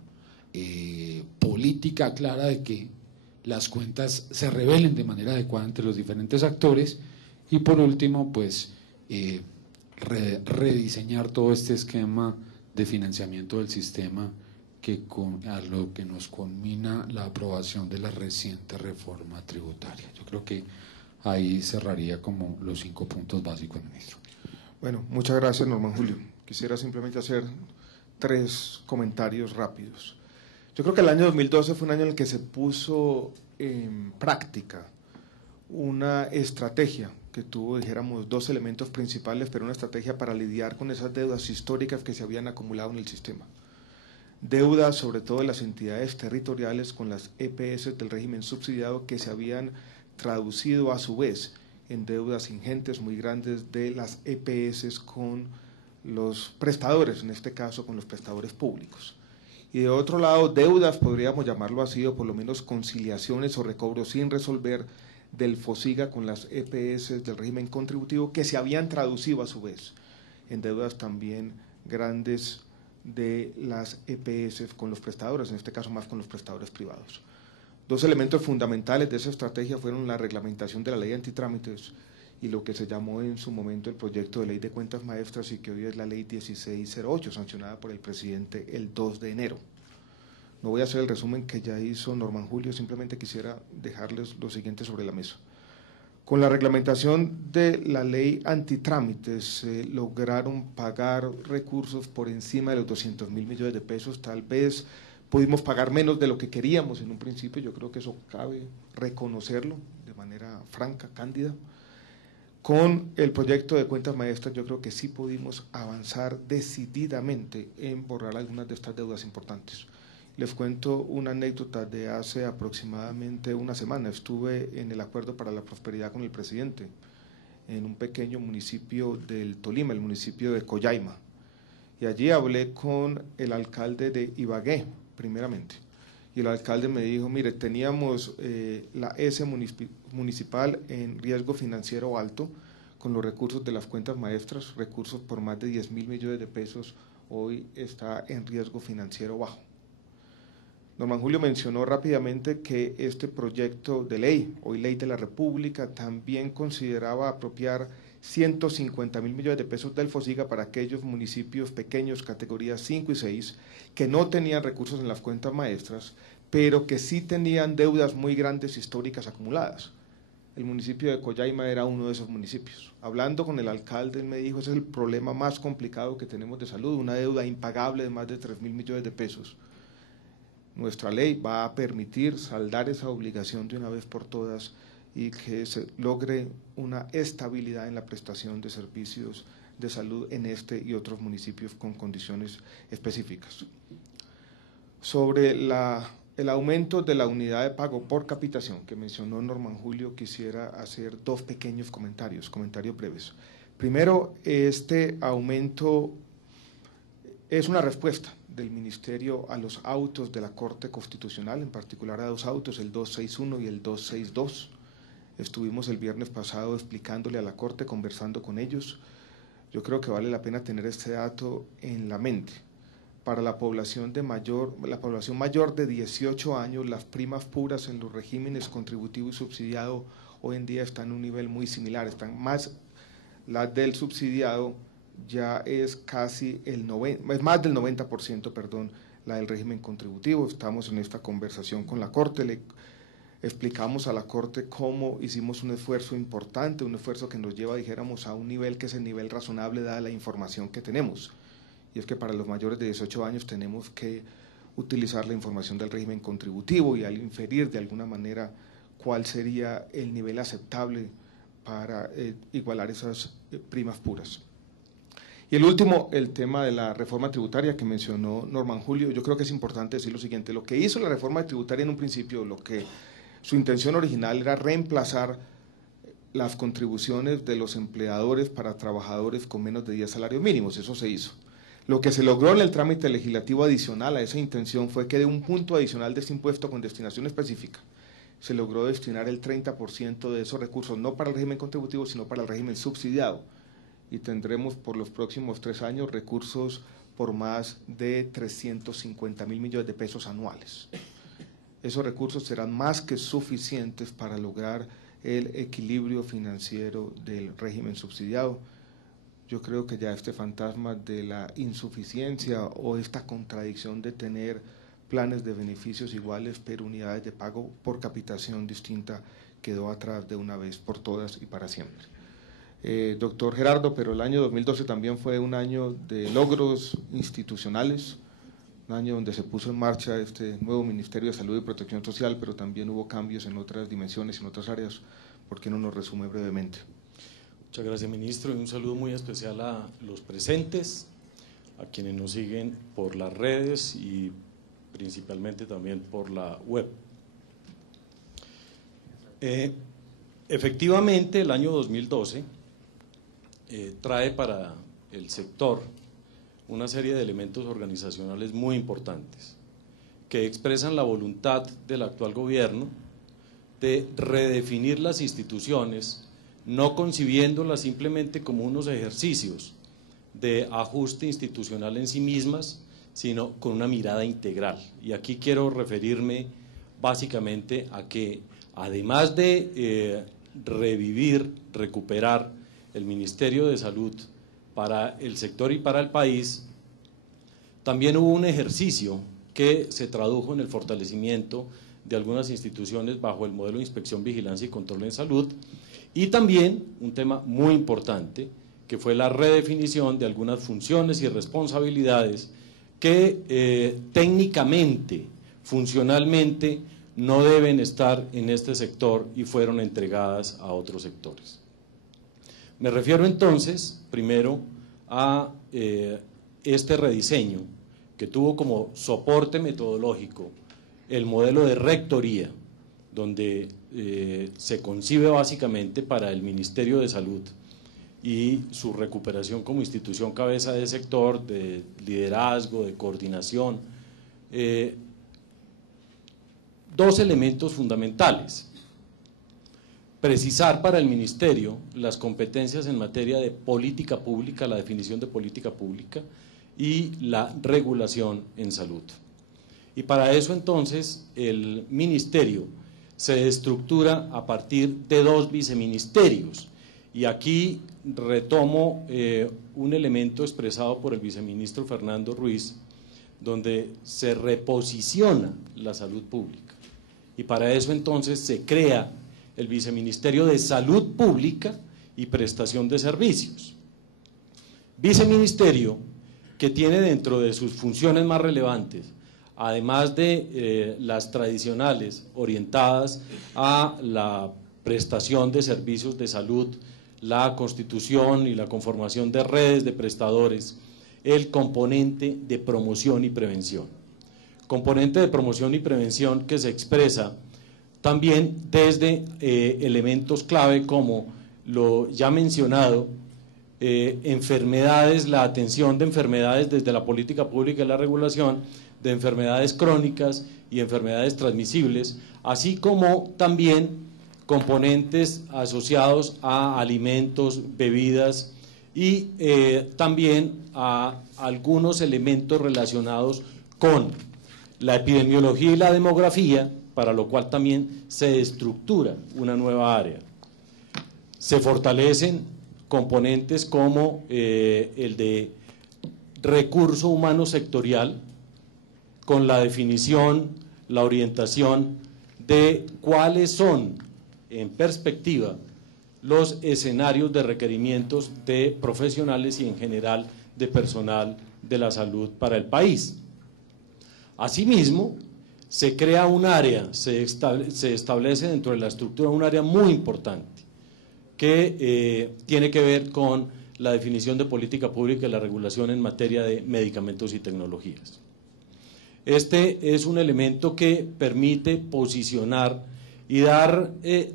política clara de que las cuentas se revelen de manera adecuada entre los diferentes actores, y por último, pues rediseñar todo este esquema de financiamiento del sistema a lo que nos culmina la aprobación de la reciente reforma tributaria. Yo creo que ahí cerraría como los 5 puntos básicos, ministro. Bueno, muchas gracias, Norman Julio. Quisiera simplemente hacer 3 comentarios rápidos. Yo creo que el año 2012 fue un año en el que se puso en práctica una estrategia que tuvo, dijéramos, dos elementos principales, pero una estrategia para lidiar con esas deudas históricas que se habían acumulado en el sistema. Deudas, sobre todo de las entidades territoriales, con las EPS del régimen subsidiado, que se habían traducido a su vez en deudas ingentes muy grandes de las EPS con los prestadores, en este caso con los prestadores públicos. Y de otro lado, deudas, podríamos llamarlo así, o por lo menos conciliaciones o recobros sin resolver del FOSIGA con las EPS del régimen contributivo, que se habían traducido a su vez en deudas también grandes de las EPS con los prestadores, en este caso más con los prestadores privados. Dos elementos fundamentales de esa estrategia fueron la reglamentación de la ley antitrámites y lo que se llamó en su momento el proyecto de ley de cuentas maestras y que hoy es la ley 1608, sancionada por el presidente el 2 de enero. No voy a hacer el resumen que ya hizo Norman Julio, simplemente quisiera dejarles lo siguiente sobre la mesa. Con la reglamentación de la ley antitrámites se lograron pagar recursos por encima de los 200.000 millones de pesos, tal vez pudimos pagar menos de lo que queríamos en un principio, yo creo que eso cabe reconocerlo de manera franca, cándida. Con el proyecto de cuentas maestras yo creo que sí pudimos avanzar decididamente en borrar algunas de estas deudas importantes. Les cuento una anécdota de hace aproximadamente una semana. Estuve en el Acuerdo para la Prosperidad con el presidente en un pequeño municipio del Tolima, el municipio de Collaima. Y allí hablé con el alcalde de Ibagué, primeramente. Y el alcalde me dijo, mire, teníamos la S municipal en riesgo financiero alto con los recursos de las cuentas maestras, recursos por más de 10.000 millones de pesos, hoy está en riesgo financiero bajo. Norman Julio mencionó rápidamente que este proyecto de ley, hoy ley de la República, también consideraba apropiar 150.000 millones de pesos del FOSIGA para aquellos municipios pequeños, categorías 5 y 6, que no tenían recursos en las cuentas maestras, pero que sí tenían deudas muy grandes históricas acumuladas. El municipio de Collaima era uno de esos municipios. Hablando con el alcalde, él me dijo, ese es el problema más complicado que tenemos de salud, una deuda impagable de más de 3.000 millones de pesos. Nuestra ley va a permitir saldar esa obligación de una vez por todas y que se logre una estabilidad en la prestación de servicios de salud en este y otros municipios con condiciones específicas. Sobre el aumento de la unidad de pago por capitación que mencionó Norman Julio, quisiera hacer dos pequeños comentarios breves. Primero, este aumento es una respuesta del Ministerio a los autos de la Corte Constitucional, en particular a dos autos, el 261 y el 262. Estuvimos el viernes pasado explicándole a la Corte, conversando con ellos. Yo creo que vale la pena tener este dato en la mente. Para la población mayor de 18 años, las primas puras en los regímenes contributivo y subsidiado hoy en día están en un nivel muy similar, están más, las del subsidiado ya es casi es más del 90%, perdón, la del régimen contributivo. Estamos en esta conversación con la Corte, le explicamos a la Corte cómo hicimos un esfuerzo importante, un esfuerzo que nos lleva, dijéramos, a un nivel que es el nivel razonable dada la información que tenemos. Y es que para los mayores de 18 años tenemos que utilizar la información del régimen contributivo y al inferir de alguna manera cuál sería el nivel aceptable para igualar esas primas puras. Y el último, el tema de la reforma tributaria que mencionó Norman Julio. Yo creo que es importante decir lo siguiente: lo que hizo la reforma tributaria en un principio, su intención original era reemplazar las contribuciones de los empleadores para trabajadores con menos de 10 salarios mínimos. Eso se hizo. Lo que se logró en el trámite legislativo adicional a esa intención fue que de un punto adicional de este impuesto con destinación específica se logró destinar el 30% de esos recursos, no para el régimen contributivo, sino para el régimen subsidiado. Y tendremos por los próximos 3 años recursos por más de 350.000 millones de pesos anuales. Esos recursos serán más que suficientes para lograr el equilibrio financiero del régimen subsidiado. Yo creo que ya este fantasma de la insuficiencia o esta contradicción de tener planes de beneficios iguales pero unidades de pago por capitación distinta quedó atrás de una vez por todas y para siempre. Doctor Gerardo, pero el año 2012 también fue un año de logros institucionales un año donde se puso en marcha este nuevo Ministerio de Salud y Protección Social, pero también hubo cambios en otras dimensiones, en otras áreas. ¿Por qué no nos resume brevemente? Muchas gracias, ministro, y un saludo muy especial a los presentes, a quienes nos siguen por las redes y principalmente también por la web. Efectivamente, el año 2012 trae para el sector una serie de elementos organizacionales muy importantes que expresan la voluntad del actual gobierno de redefinir las instituciones, no concibiéndolas simplemente como unos ejercicios de ajuste institucional en sí mismas, sino con una mirada integral. Y aquí quiero referirme básicamente a que, además de revivir, recuperar el Ministerio de Salud para el sector y para el país, también hubo un ejercicio que se tradujo en el fortalecimiento de algunas instituciones bajo el modelo de inspección, vigilancia y control en salud, y también un tema muy importante, que fue la redefinición de algunas funciones y responsabilidades que técnicamente, funcionalmente, no deben estar en este sector y fueron entregadas a otros sectores. Me refiero entonces, primero, a este rediseño que tuvo como soporte metodológico el modelo de rectoría, donde se concibe básicamente para el Ministerio de Salud y su recuperación como institución cabeza de sector, de liderazgo, de coordinación, dos elementos fundamentales: precisar para el Ministerio las competencias en materia de política pública, la definición de política pública y la regulación en salud. Y para eso entonces el Ministerio se estructura a partir de dos viceministerios. Y aquí retomo un elemento expresado por el viceministro Fernando Ruiz, donde se reposiciona la salud pública. Y para eso entonces se crea el Viceministerio de Salud Pública y Prestación de Servicios. Viceministerio que tiene dentro de sus funciones más relevantes, además de las tradicionales orientadas a la prestación de servicios de salud, la constitución y la conformación de redes de prestadores, el componente de promoción y prevención. Componente de promoción y prevención que se expresa también desde elementos clave como lo ya mencionado, enfermedades, la atención de enfermedades desde la política pública y la regulación, de enfermedades crónicas y enfermedades transmisibles, así como también componentes asociados a alimentos, bebidas y también a algunos elementos relacionados con la epidemiología y la demografía, para lo cual también se estructura una nueva área. Se fortalecen componentes como el de recurso humano sectorial, con la definición, la orientación de cuáles son, en perspectiva, los escenarios de requerimientos de profesionales y en general de personal de la salud para el país. Asimismo, se crea un área, se establece dentro de la estructura un área muy importante que tiene que ver con la definición de política pública y la regulación en materia de medicamentos y tecnologías. Este es un elemento que permite posicionar y dar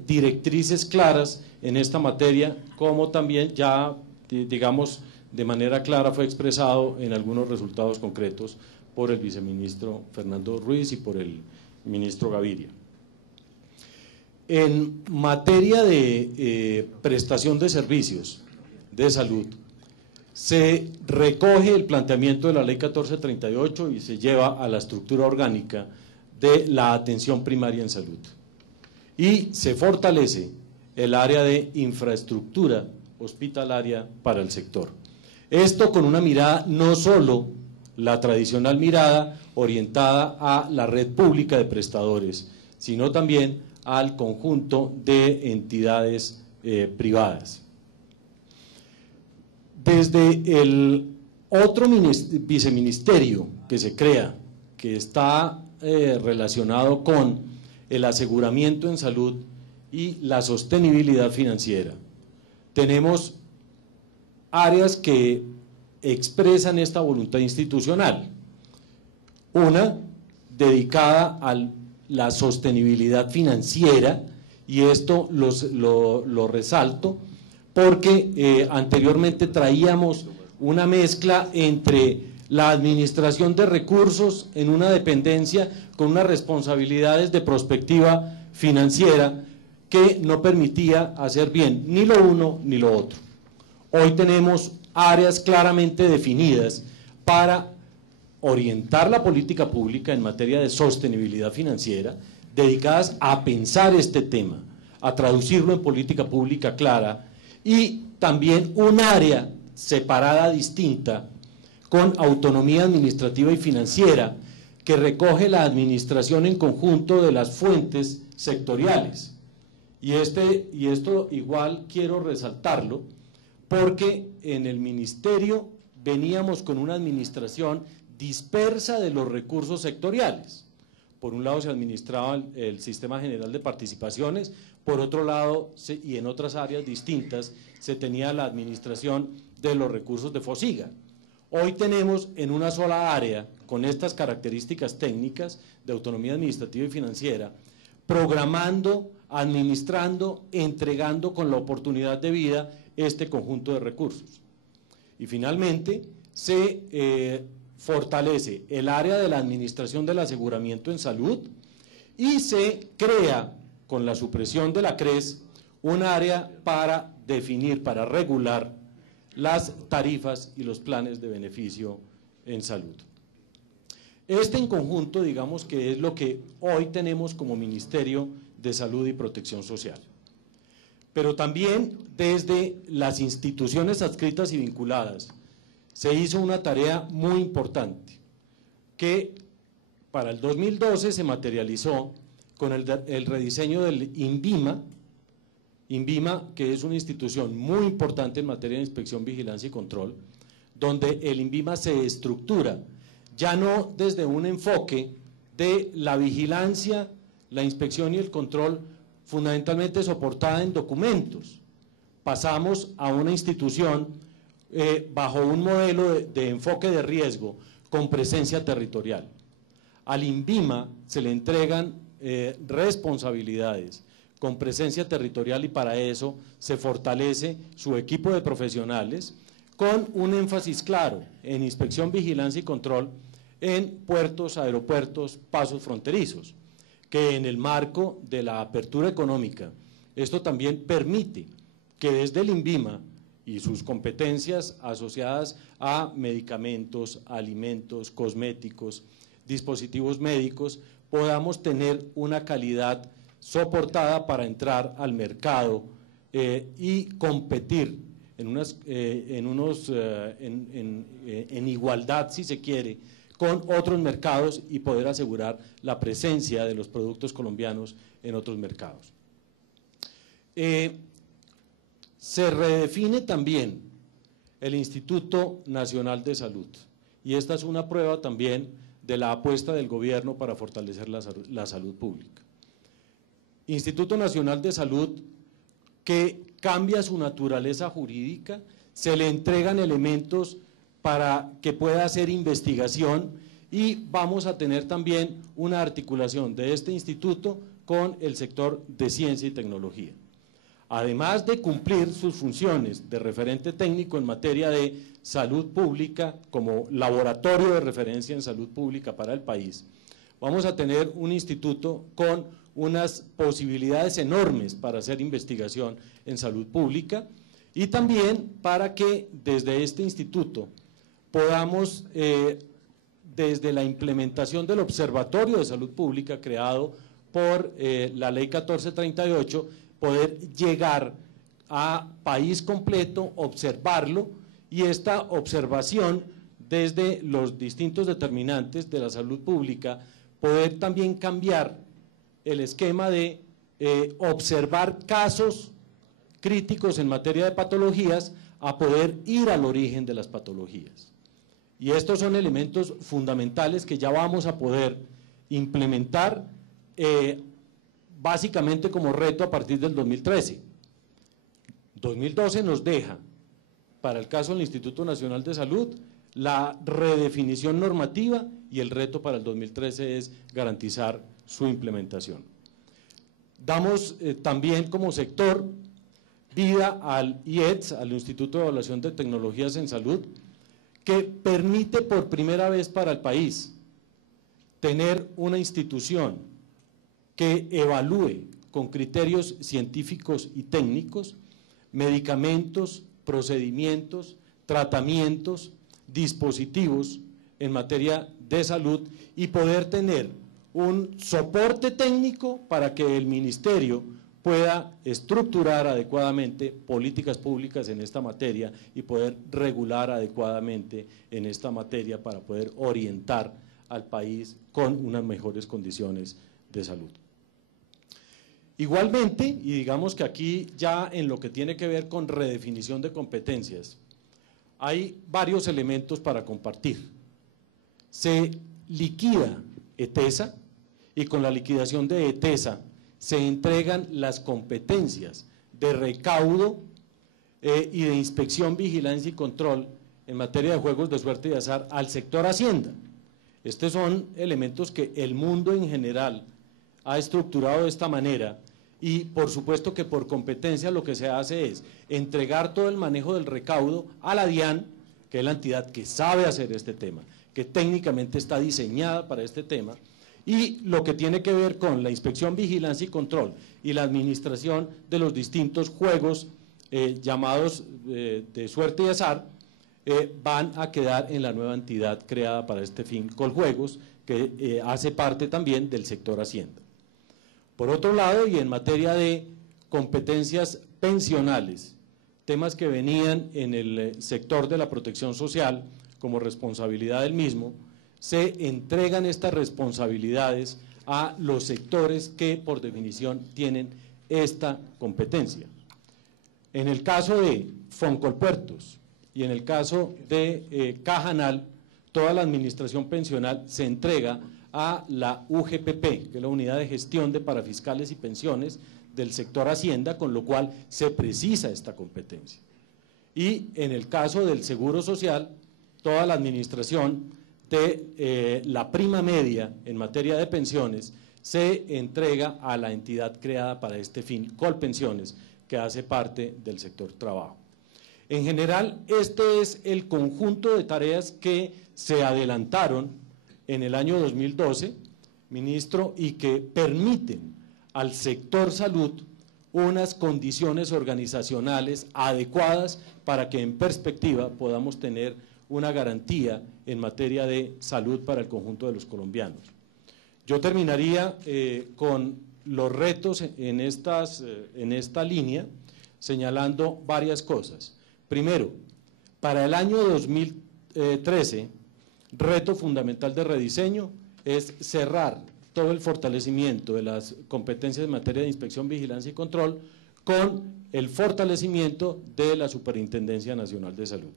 directrices claras en esta materia, como también ya, digamos, de manera clara fue expresado en algunos resultados concretos por el viceministro Fernando Ruiz y por el ministro Gaviria. En materia de prestación de servicios de salud, se recoge el planteamiento de la Ley 1438 y se lleva a la estructura orgánica de la atención primaria en salud. Y se fortalece el área de infraestructura hospitalaria para el sector. Esto con una mirada, no solo la tradicional mirada orientada a la red pública de prestadores, sino también al conjunto de entidades privadas. Desde el otro viceministerio que se crea que está relacionado con el aseguramiento en salud y la sostenibilidad financiera. Tenemos áreas que expresan esta voluntad institucional. Una dedicada a la sostenibilidad financiera, y esto lo resalto porque anteriormente traíamos una mezcla entre la administración de recursos en una dependencia con unas responsabilidades de prospectiva financiera que no permitía hacer bien ni lo uno ni lo otro. Hoy tenemos áreas claramente definidas para orientar la política pública en materia de sostenibilidad financiera, dedicadas a pensar este tema, a traducirlo en política pública clara, y también un área separada, distinta, con autonomía administrativa y financiera, que recoge la administración en conjunto de las fuentes sectoriales. Y esto igual quiero resaltarlo, porque en el ministerio veníamos con una administración dispersa de los recursos sectoriales. Por un lado se administraba el Sistema General de Participaciones, por otro lado, y en otras áreas distintas, se tenía la administración de los recursos de FOSIGA. Hoy tenemos en una sola área, con estas características técnicas de autonomía administrativa y financiera, programando, administrando, entregando con la oportunidad de vida este conjunto de recursos. Y finalmente, se fortalece el área de la administración del aseguramiento en salud y se crea, con la supresión de la CRES, un área para definir, para regular las tarifas y los planes de beneficio en salud. Este en conjunto, digamos que es lo que hoy tenemos como Ministerio de Salud y Protección Social. Pero también desde las instituciones adscritas y vinculadas se hizo una tarea muy importante que para el 2012 se materializó con el rediseño del INVIMA, que es una institución muy importante en materia de inspección, vigilancia y control, donde el INVIMA se estructura ya no desde un enfoque de la vigilancia, la inspección y el control fundamentalmente soportada en documentos. Pasamos a una institución bajo un modelo de enfoque de riesgo con presencia territorial. Al INVIMA se le entregan responsabilidades con presencia territorial y para eso se fortalece su equipo de profesionales con un énfasis claro en inspección, vigilancia y control en puertos, aeropuertos, pasos fronterizos, que en el marco de la apertura económica, esto también permite que desde el INVIMA y sus competencias asociadas a medicamentos, alimentos, cosméticos, dispositivos médicos, podamos tener una calidad soportada para entrar al mercado y competir en igualdad, si se quiere, con otros mercados y poder asegurar la presencia de los productos colombianos en otros mercados. Se redefine también el Instituto Nacional de Salud y esta es una prueba también de la apuesta del gobierno para fortalecer la salud pública. Instituto Nacional de Salud que cambia su naturaleza jurídica, se le entregan elementos para que pueda hacer investigación y vamos a tener también una articulación de este instituto con el sector de ciencia y tecnología. Además de cumplir sus funciones de referente técnico en materia de salud pública como laboratorio de referencia en salud pública para el país, vamos a tener un instituto con unas posibilidades enormes para hacer investigación en salud pública y también para que desde este instituto podamos, desde la implementación del Observatorio de Salud Pública creado por la Ley 1438, poder llegar a país completo, observarlo y esta observación desde los distintos determinantes de la salud pública, poder también cambiar el esquema de observar casos críticos en materia de patologías a poder ir al origen de las patologías. Y estos son elementos fundamentales que ya vamos a poder implementar básicamente como reto a partir del 2013. 2012 nos deja, para el caso del Instituto Nacional de Salud, la redefinición normativa, y el reto para el 2013 es garantizar su implementación. Damos también como sector vida al IETS, al Instituto de Evaluación de Tecnologías en Salud, que permite por primera vez para el país tener una institución que evalúe con criterios científicos y técnicos medicamentos, procedimientos, tratamientos, dispositivos en materia de salud y poder tener un soporte técnico para que el ministerio pueda estructurar adecuadamente políticas públicas en esta materia y poder regular adecuadamente en esta materia para poder orientar al país con unas mejores condiciones de salud. Igualmente, y digamos que aquí ya en lo que tiene que ver con redefinición de competencias, hay varios elementos para compartir. Se liquida ETESA y con la liquidación de ETESA se entregan las competencias de recaudo y de inspección, vigilancia y control en materia de juegos de suerte y azar al sector Hacienda. Estos son elementos que el mundo en general ha estructurado de esta manera y por supuesto que por competencia lo que se hace es entregar todo el manejo del recaudo a la DIAN, que es la entidad que sabe hacer este tema, que técnicamente está diseñada para este tema, y lo que tiene que ver con la inspección, vigilancia y control y la administración de los distintos juegos llamados de suerte y azar, van a quedar en la nueva entidad creada para este fin, Coljuegos, que hace parte también del sector Hacienda. Por otro lado, y en materia de competencias pensionales, temas que venían en el sector de la protección social como responsabilidad del mismo, se entregan estas responsabilidades a los sectores que por definición tienen esta competencia. En el caso de Foncolpuertos y en el caso de Cajanal, toda la administración pensional se entrega a la UGPP, que es la Unidad de Gestión de Parafiscales y Pensiones del sector Hacienda, con lo cual se precisa esta competencia. Y en el caso del Seguro Social, toda la administración de la prima media en materia de pensiones se entrega a la entidad creada para este fin, Colpensiones, que hace parte del sector trabajo. En general, este es el conjunto de tareas que se adelantaron en el año 2012, ministro, y que permiten al sector salud unas condiciones organizacionales adecuadas para que en perspectiva podamos tener una garantía en materia de salud para el conjunto de los colombianos. Yo terminaría con los retos en esta línea, señalando varias cosas. Primero, para el año 2013, reto fundamental de rediseño es cerrar todo el fortalecimiento de las competencias en materia de inspección, vigilancia y control con el fortalecimiento de la Superintendencia Nacional de Salud.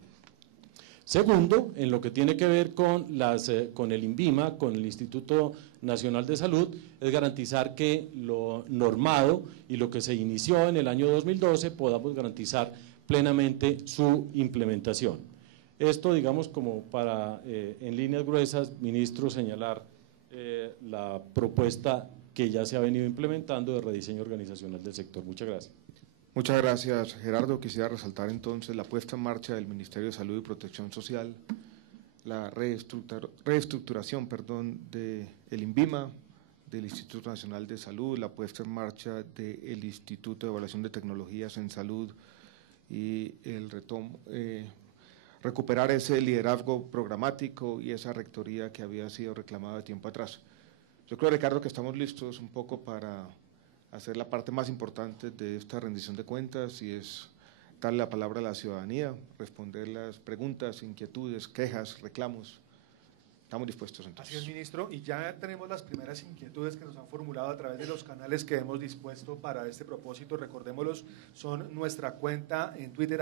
Segundo, en lo que tiene que ver con el INVIMA, con el Instituto Nacional de Salud, es garantizar que lo normado y lo que se inició en el año 2012 podamos garantizar plenamente su implementación. Esto, digamos, como para, en líneas gruesas, ministro, señalar la propuesta que ya se ha venido implementando de rediseño organizacional del sector. Muchas gracias. Muchas gracias, Gerardo. Quisiera resaltar entonces la puesta en marcha del Ministerio de Salud y Protección Social, la reestructuración del INVIMA, del Instituto Nacional de Salud, la puesta en marcha del Instituto de Evaluación de Tecnologías en Salud y el recuperar ese liderazgo programático y esa rectoría que había sido reclamada de tiempo atrás. Yo creo, Ricardo, que estamos listos un poco para hacer la parte más importante de esta rendición de cuentas, y es darle la palabra a la ciudadanía, responder las preguntas, inquietudes, quejas, reclamos. Estamos dispuestos entonces. Así es, ministro, y ya tenemos las primeras inquietudes que nos han formulado a través de los canales que hemos dispuesto para este propósito. Recordémoslos, son nuestra cuenta en Twitter,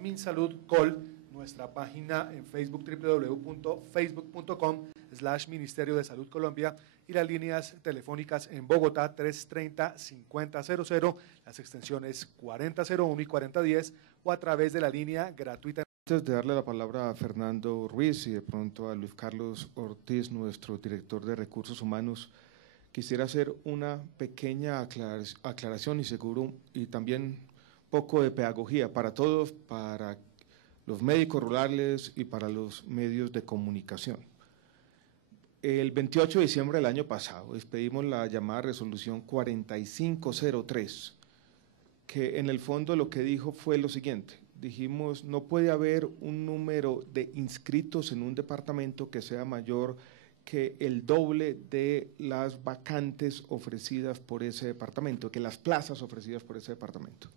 @minsaludcol, nuestra página en Facebook, www.facebook.com/Ministerio de Salud Colombia, y las líneas telefónicas en Bogotá 330-5000, las extensiones 4001 y 4010, o a través de la línea gratuita. Antes de darle la palabra a Fernando Ruiz y de pronto a Luis Carlos Ortiz, nuestro director de Recursos Humanos, quisiera hacer una pequeña aclaración y también poco de pedagogía para todos, para los médicos rurales y para los medios de comunicación. El 28 de diciembre del año pasado expedimos la llamada resolución 4503, que en el fondo lo que dijo fue lo siguiente: dijimos, no puede haber un número de inscritos en un departamento que sea mayor que el doble de las vacantes ofrecidas por ese departamento, que las plazas ofrecidas por ese departamento.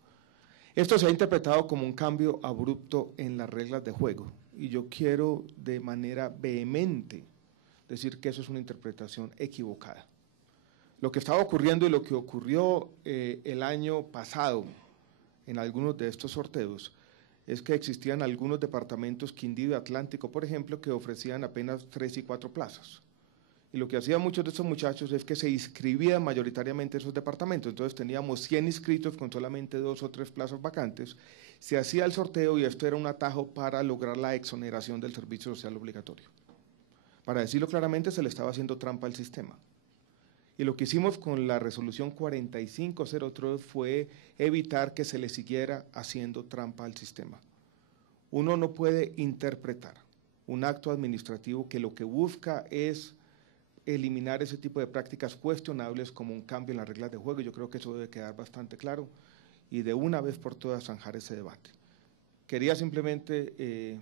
Esto se ha interpretado como un cambio abrupto en las reglas de juego, y yo quiero de manera vehemente decir que eso es una interpretación equivocada. Lo que estaba ocurriendo y lo que ocurrió el año pasado en algunos de estos sorteos es que existían algunos departamentos, Quindío y Atlántico, por ejemplo, que ofrecían apenas 3 y 4 plazas. Y lo que hacían muchos de estos muchachos es que se inscribían mayoritariamente en esos departamentos. Entonces teníamos 100 inscritos con solamente 2 o 3 plazas vacantes. Se hacía el sorteo y esto era un atajo para lograr la exoneración del servicio social obligatorio. Para decirlo claramente, se le estaba haciendo trampa al sistema. Y lo que hicimos con la resolución 4503 fue evitar que se le siguiera haciendo trampa al sistema. Uno no puede interpretar un acto administrativo que lo que busca es eliminar ese tipo de prácticas cuestionables como un cambio en las reglas de juego. Yo creo que eso debe quedar bastante claro y de una vez por todas zanjar ese debate. Quería simplemente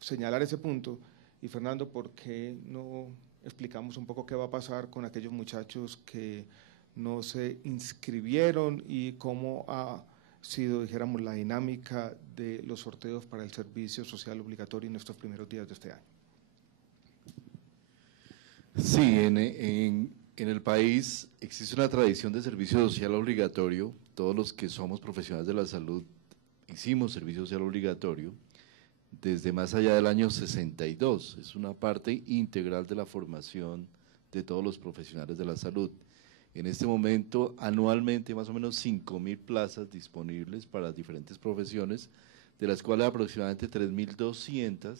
señalar ese punto. Y Fernando, ¿por qué no explicamos un poco qué va a pasar con aquellos muchachos que no se inscribieron y cómo ha sido, dijéramos, la dinámica de los sorteos para el servicio social obligatorio en estos primeros días de este año? Sí, en el país existe una tradición de servicio social obligatorio. Todos los que somos profesionales de la salud hicimos servicio social obligatorio desde más allá del año 62, es una parte integral de la formación de todos los profesionales de la salud. En este momento, anualmente, más o menos 5.000 plazas disponibles para diferentes profesiones, de las cuales aproximadamente 3.200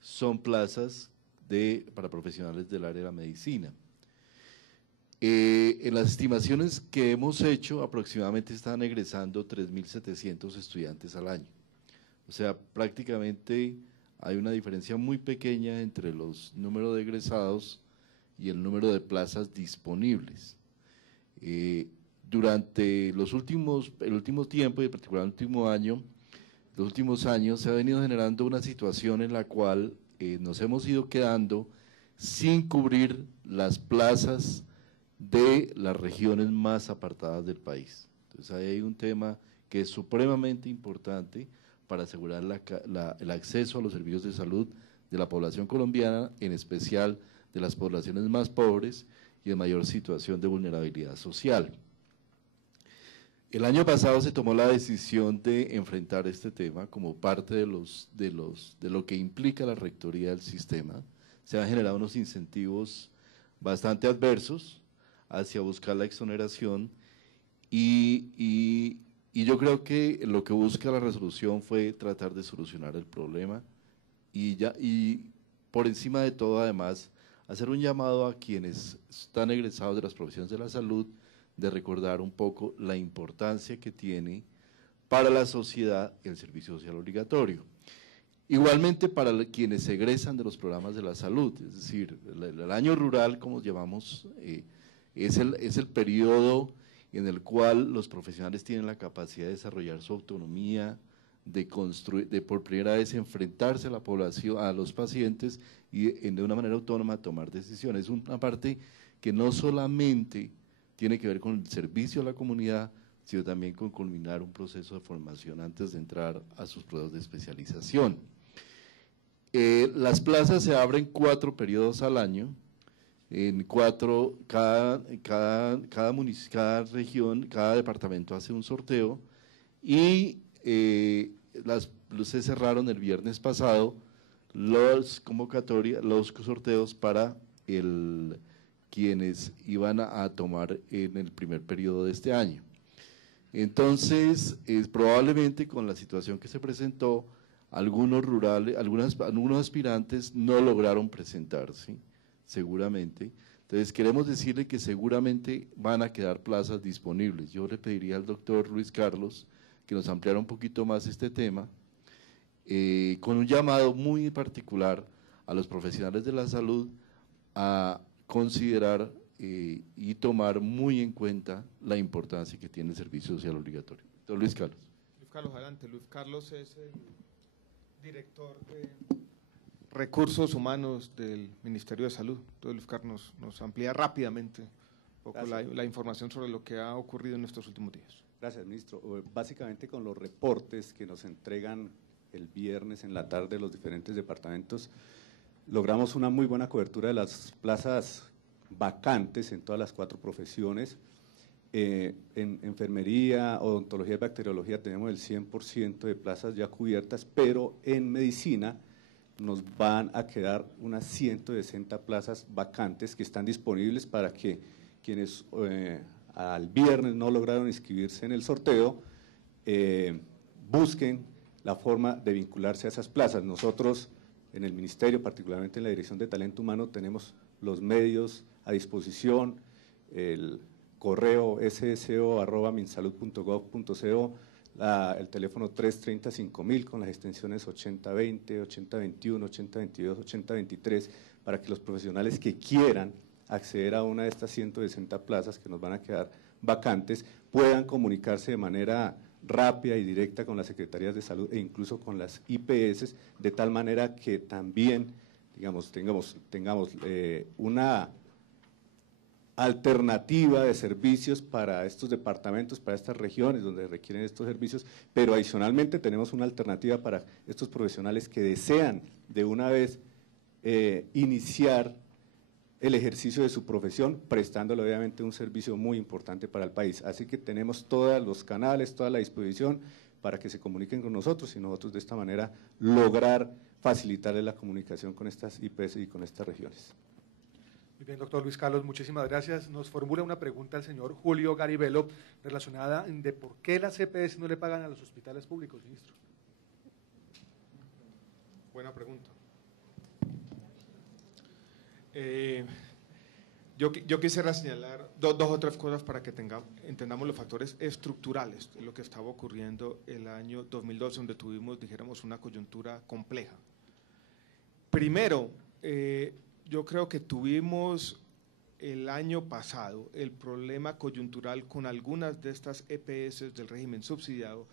son plazas para profesionales del área de la medicina. En las estimaciones que hemos hecho, aproximadamente están egresando 3.700 estudiantes al año. O sea, prácticamente hay una diferencia muy pequeña entre los números de egresados y el número de plazas disponibles. Durante el último tiempo, y en particular los últimos años, se ha venido generando una situación en la cual nos hemos ido quedando sin cubrir las plazas de las regiones más apartadas del país. Entonces ahí hay un tema que es supremamente importante para asegurar el acceso a los servicios de salud de la población colombiana, en especial de las poblaciones más pobres y en mayor situación de vulnerabilidad social. El año pasado se tomó la decisión de enfrentar este tema como parte de lo que implica la rectoría del sistema. Se han generado unos incentivos bastante adversos hacia buscar la exoneración y yo creo que lo que busca la resolución fue tratar de solucionar el problema y por encima de todo, además, hacer un llamado a quienes están egresados de las profesiones de la salud de recordar un poco la importancia que tiene para la sociedad el servicio social obligatorio. Igualmente para quienes egresan de los programas de la salud, es decir, el año rural, como llamamos, es el periodo en el cual los profesionales tienen la capacidad de desarrollar su autonomía, de por primera vez enfrentarse a la población, a los pacientes y de una manera autónoma tomar decisiones. Es una parte que no solamente tiene que ver con el servicio a la comunidad, sino también con culminar un proceso de formación antes de entrar a sus pruebas de especialización. Las plazas se abren 4 periodos al año, en 4, cada región, cada departamento hace un sorteo y se cerraron el viernes pasado los sorteos para quienes iban a tomar en el primer periodo de este año. Entonces, probablemente con la situación que se presentó, algunos aspirantes no lograron presentarse, seguramente. Entonces, queremos decirle que seguramente van a quedar plazas disponibles. Yo le pediría al doctor Luis Carlos que nos ampliara un poquito más este tema, con un llamado muy particular a los profesionales de la salud a considerar y tomar muy en cuenta la importancia que tiene el servicio social obligatorio. Doctor Luis Carlos. Luis Carlos, adelante. Luis Carlos es el director de Recursos Humanos del Ministerio de Salud. Entonces, Luis Carlos nos amplía rápidamente un poco la información sobre lo que ha ocurrido en estos últimos días. Gracias, ministro. Básicamente con los reportes que nos entregan el viernes en la tarde los diferentes departamentos, logramos una muy buena cobertura de las plazas vacantes en todas las 4 profesiones. En enfermería, odontología y bacteriología tenemos el 100% de plazas ya cubiertas, pero en medicina nos van a quedar unas 160 plazas vacantes que están disponibles para que quienes al viernes no lograron inscribirse en el sorteo busquen la forma de vincularse a esas plazas. Nosotros en el Ministerio, particularmente en la Dirección de Talento Humano, tenemos los medios a disposición, el correo sso@minsalud.gov.co, el teléfono 330-5000 con las extensiones 8020, 8021, 8022, 8023, para que los profesionales que quieran acceder a una de estas 160 plazas que nos van a quedar vacantes puedan comunicarse de manera rápida y directa con las secretarías de salud e incluso con las IPS, de tal manera que también, digamos, tengamos una alternativa de servicios para estos departamentos, para estas regiones donde requieren estos servicios, pero adicionalmente tenemos una alternativa para estos profesionales que desean de una vez iniciar el ejercicio de su profesión, prestándole obviamente un servicio muy importante para el país. Así que tenemos todos los canales, toda la disposición para que se comuniquen con nosotros y nosotros de esta manera lograr facilitarles la comunicación con estas IPS y con estas regiones. Muy bien, doctor Luis Carlos, muchísimas gracias. Nos formula una pregunta el señor Julio Garibello relacionada de por qué las EPS no le pagan a los hospitales públicos, ministro. Buena pregunta. Yo quisiera señalar dos o tres cosas para que entendamos los factores estructurales de lo que estaba ocurriendo el año 2012, donde tuvimos, dijéramos, una coyuntura compleja. Primero, yo creo que tuvimos el año pasado el problema coyuntural con algunas de estas EPS del régimen subsidiado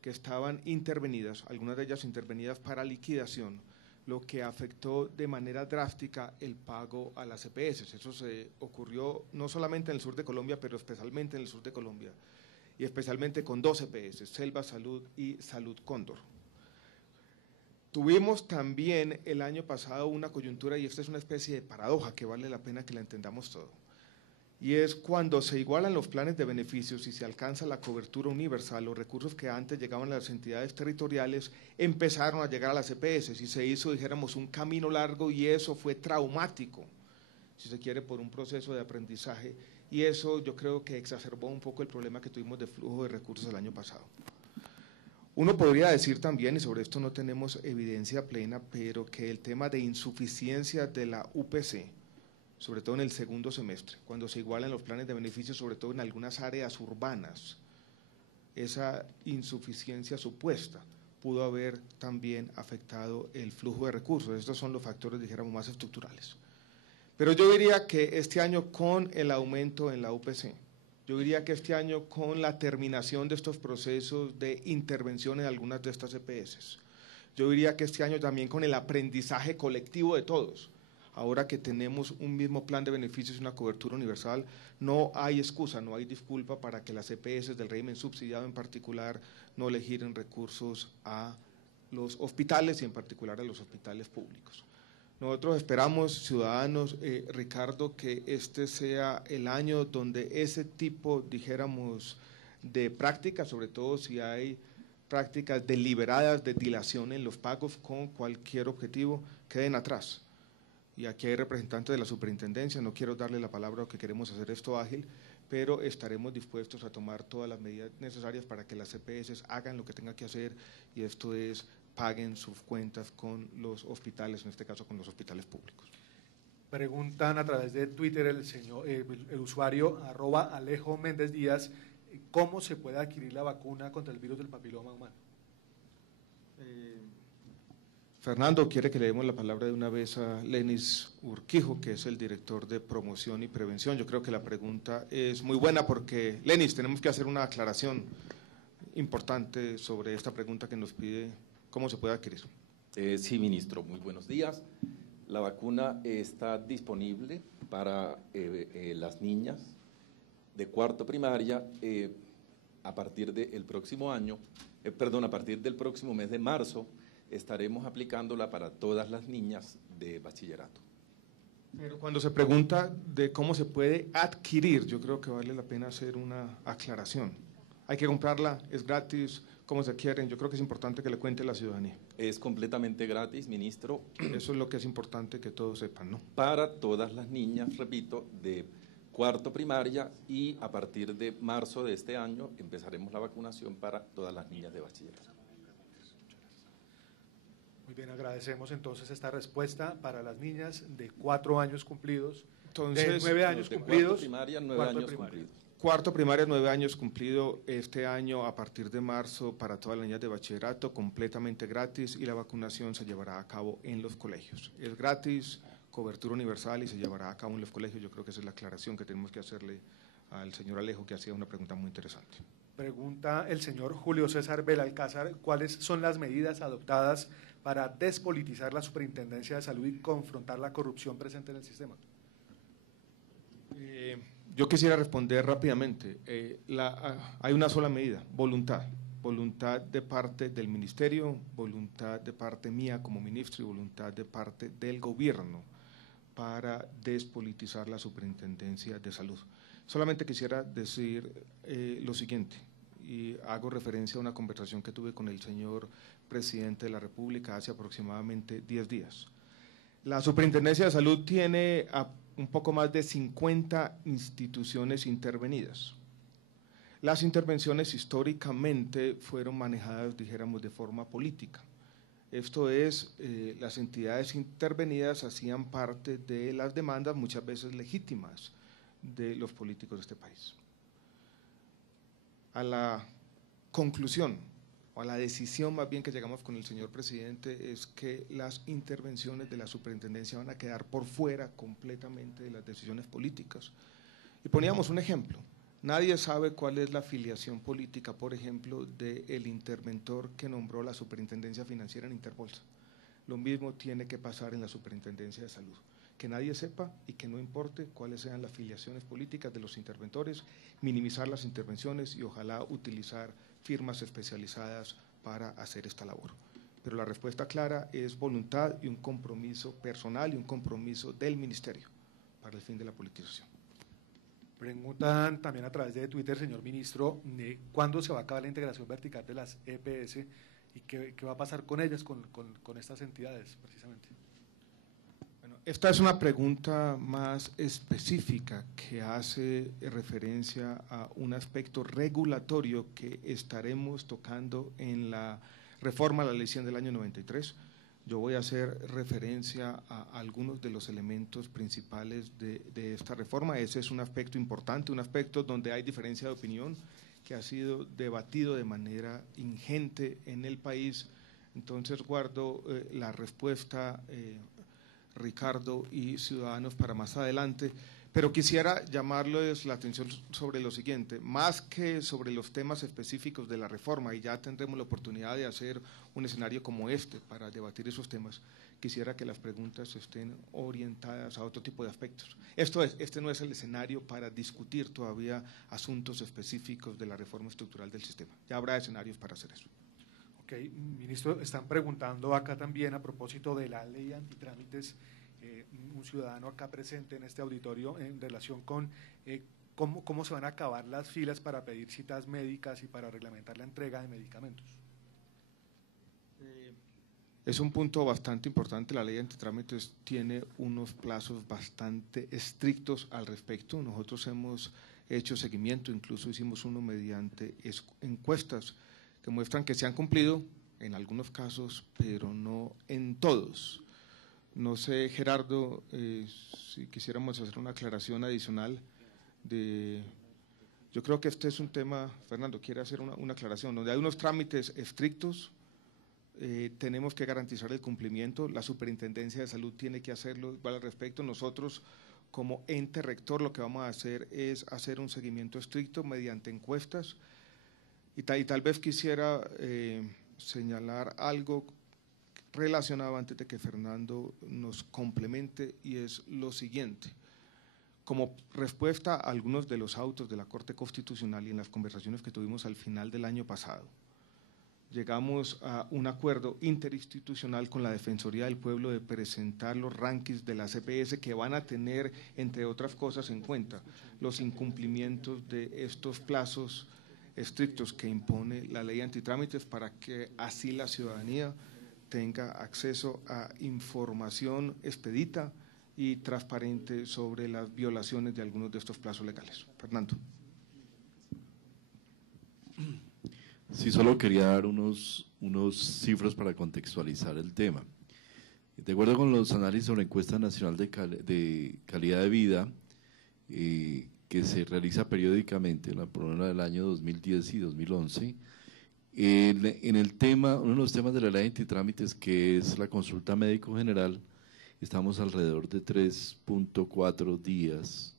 que estaban intervenidas, algunas de ellas intervenidas para liquidación, lo que afectó de manera drástica el pago a las EPS. Eso se ocurrió no solamente en el sur de Colombia, pero especialmente en el sur de Colombia, y especialmente con 2 EPS, Selva Salud y Salud Cóndor. Tuvimos también el año pasado una coyuntura, y esta es una especie de paradoja que vale la pena que la entendamos todo, y es cuando se igualan los planes de beneficios y se alcanza la cobertura universal, los recursos que antes llegaban a las entidades territoriales empezaron a llegar a las EPS y se hizo, dijéramos, un camino largo, y eso fue traumático, si se quiere, por un proceso de aprendizaje, y eso yo creo que exacerbó un poco el problema que tuvimos de flujo de recursos el año pasado. Uno podría decir también, y sobre esto no tenemos evidencia plena, pero que el tema de insuficiencia de la UPC, sobre todo en el segundo semestre, cuando se igualan los planes de beneficios, sobre todo en algunas áreas urbanas, esa insuficiencia supuesta pudo haber también afectado el flujo de recursos. Estos son los factores, dijéramos, más estructurales. Pero yo diría que este año, con el aumento en la UPC, yo diría que este año, con la terminación de estos procesos de intervención en algunas de estas EPS, yo diría que este año también con el aprendizaje colectivo de todos, ahora que tenemos un mismo plan de beneficios y una cobertura universal, no hay excusa, no hay disculpa para que las EPS del régimen subsidiado en particular no le giren recursos a los hospitales y en particular a los hospitales públicos. Nosotros esperamos, ciudadanos, Ricardo, que este sea el año donde ese tipo, dijéramos, de práctica, sobre todo si hay prácticas deliberadas de dilación en los pagos con cualquier objetivo queden atrás. Y aquí hay representantes de la superintendencia, no quiero darle la palabra a que queremos hacer esto ágil, pero estaremos dispuestos a tomar todas las medidas necesarias para que las EPS hagan lo que tengan que hacer, y esto es, paguen sus cuentas con los hospitales, en este caso con los hospitales públicos. Preguntan a través de Twitter el usuario @Alejo Méndez Díaz, ¿cómo se puede adquirir la vacuna contra el virus del papiloma humano? Fernando, quiere que le demos la palabra de una vez a Lenis Urquijo, que es el director de promoción y prevención. Yo creo que la pregunta es muy buena porque, Lenis, tenemos que hacer una aclaración importante sobre esta pregunta que nos pide cómo se puede adquirir. Sí, ministro, muy buenos días. La vacuna está disponible para las niñas de cuarto primaria a partir del próximo año, a partir del próximo mes de marzo, estaremos aplicándola para todas las niñas de bachillerato. Pero cuando se pregunta de cómo se puede adquirir, yo creo que vale la pena hacer una aclaración. Hay que comprarla, es gratis, cómo se adquieren, yo creo que es importante que le cuente a la ciudadanía. Es completamente gratis, ministro. Eso es lo que es importante que todos sepan, ¿no? Para todas las niñas, repito, de cuarto primaria, y a partir de marzo de este año empezaremos la vacunación para todas las niñas de bachillerato. Muy bien, agradecemos entonces esta respuesta para las niñas de 4 años cumplidos, Entonces, de 9 años cumplidos. Cuarto primaria, 9 años cumplidos. Cuarto primaria, 9 años cumplido este año a partir de marzo para todas las niñas de bachillerato, completamente gratis, y la vacunación se llevará a cabo en los colegios. Es gratis, cobertura universal, y se llevará a cabo en los colegios. Yo creo que esa es la aclaración que tenemos que hacerle al señor Alejo, que hacía una pregunta muy interesante. Pregunta el señor Julio César Belalcázar, ¿cuáles son las medidas adoptadas para despolitizar la Superintendencia de Salud y confrontar la corrupción presente en el sistema? Yo quisiera responder rápidamente. Hay una sola medida, voluntad. Voluntad de parte del ministerio, voluntad de parte mía como ministro y voluntad de parte del gobierno para despolitizar la Superintendencia de Salud. Solamente quisiera decir lo siguiente, y hago referencia a una conversación que tuve con el señor presidente de la República hace aproximadamente 10 días. La Superintendencia de Salud tiene un poco más de 50 instituciones intervenidas. Las intervenciones históricamente fueron manejadas, dijéramos, de forma política. Esto es, las entidades intervenidas hacían parte de las demandas, muchas veces legítimas, de los políticos de este país. A la conclusión, o a la decisión más bien que llegamos con el señor presidente, es que las intervenciones de la superintendencia van a quedar por fuera completamente de las decisiones políticas. Y poníamos un ejemplo, nadie sabe cuál es la afiliación política, por ejemplo, del interventor que nombró la superintendencia financiera en Interbolsa. Lo mismo tiene que pasar en la superintendencia de salud, que nadie sepa y que no importe cuáles sean las afiliaciones políticas de los interventores, minimizar las intervenciones y ojalá utilizar firmas especializadas para hacer esta labor. Pero la respuesta clara es voluntad y un compromiso personal y un compromiso del ministerio para el fin de la politización. Preguntan también a través de Twitter, señor ministro, ¿cuándo se va a acabar la integración vertical de las EPS y qué va a pasar con ellas, con estas entidades precisamente? Esta es una pregunta más específica que hace referencia a un aspecto regulatorio que estaremos tocando en la reforma a la Ley 100 del año 93. Yo voy a hacer referencia a algunos de los elementos principales de esta reforma. Ese es un aspecto importante, un aspecto donde hay diferencia de opinión, que ha sido debatido de manera ingente en el país. Entonces guardo la respuesta, Ricardo y ciudadanos, para más adelante, pero quisiera llamarles la atención sobre lo siguiente, más que sobre los temas específicos de la reforma, y ya tendremos la oportunidad de hacer un escenario como este para debatir esos temas, quisiera que las preguntas estén orientadas a otro tipo de aspectos. Este no es el escenario para discutir todavía asuntos específicos de la reforma estructural del sistema, ya habrá escenarios para hacer eso. Ok, ministro, están preguntando acá también a propósito de la ley antitrámites, un ciudadano acá presente en este auditorio en relación con cómo se van a acabar las filas para pedir citas médicas y para reglamentar la entrega de medicamentos. Es un punto bastante importante. La ley antitrámites tiene unos plazos bastante estrictos al respecto. Nosotros hemos hecho seguimiento, incluso hicimos uno mediante encuestas que muestran que se han cumplido en algunos casos, pero no en todos. No sé, Gerardo, si quisiéramos hacer una aclaración adicional de… Yo creo que este es un tema, Fernando, quiere hacer una aclaración, donde hay unos trámites estrictos, tenemos que garantizar el cumplimiento, la Superintendencia de Salud tiene que hacerlo igual al respecto. Nosotros, como ente rector, lo que vamos a hacer es hacer un seguimiento estricto mediante encuestas, y tal vez quisiera señalar algo relacionado antes de que Fernando nos complemente, y es lo siguiente. Como respuesta a algunos de los autos de la Corte Constitucional y en las conversaciones que tuvimos al final del año pasado, llegamos a un acuerdo interinstitucional con la Defensoría del Pueblo de presentar los rankings de la CPS que van a tener, entre otras cosas, en cuenta los incumplimientos de estos plazos estrictos que impone la ley antitrámites, para que así la ciudadanía tenga acceso a información expedita y transparente sobre las violaciones de algunos de estos plazos legales. Fernando. Sí, solo quería dar unos cifras para contextualizar el tema. De acuerdo con los análisis sobre encuesta nacional de calidad de vida que se realiza periódicamente, por lo menos del año 2010 y 2011, en el tema, uno de los temas de la ley antitrámites, que es la consulta médico general, estamos alrededor de 3.4 días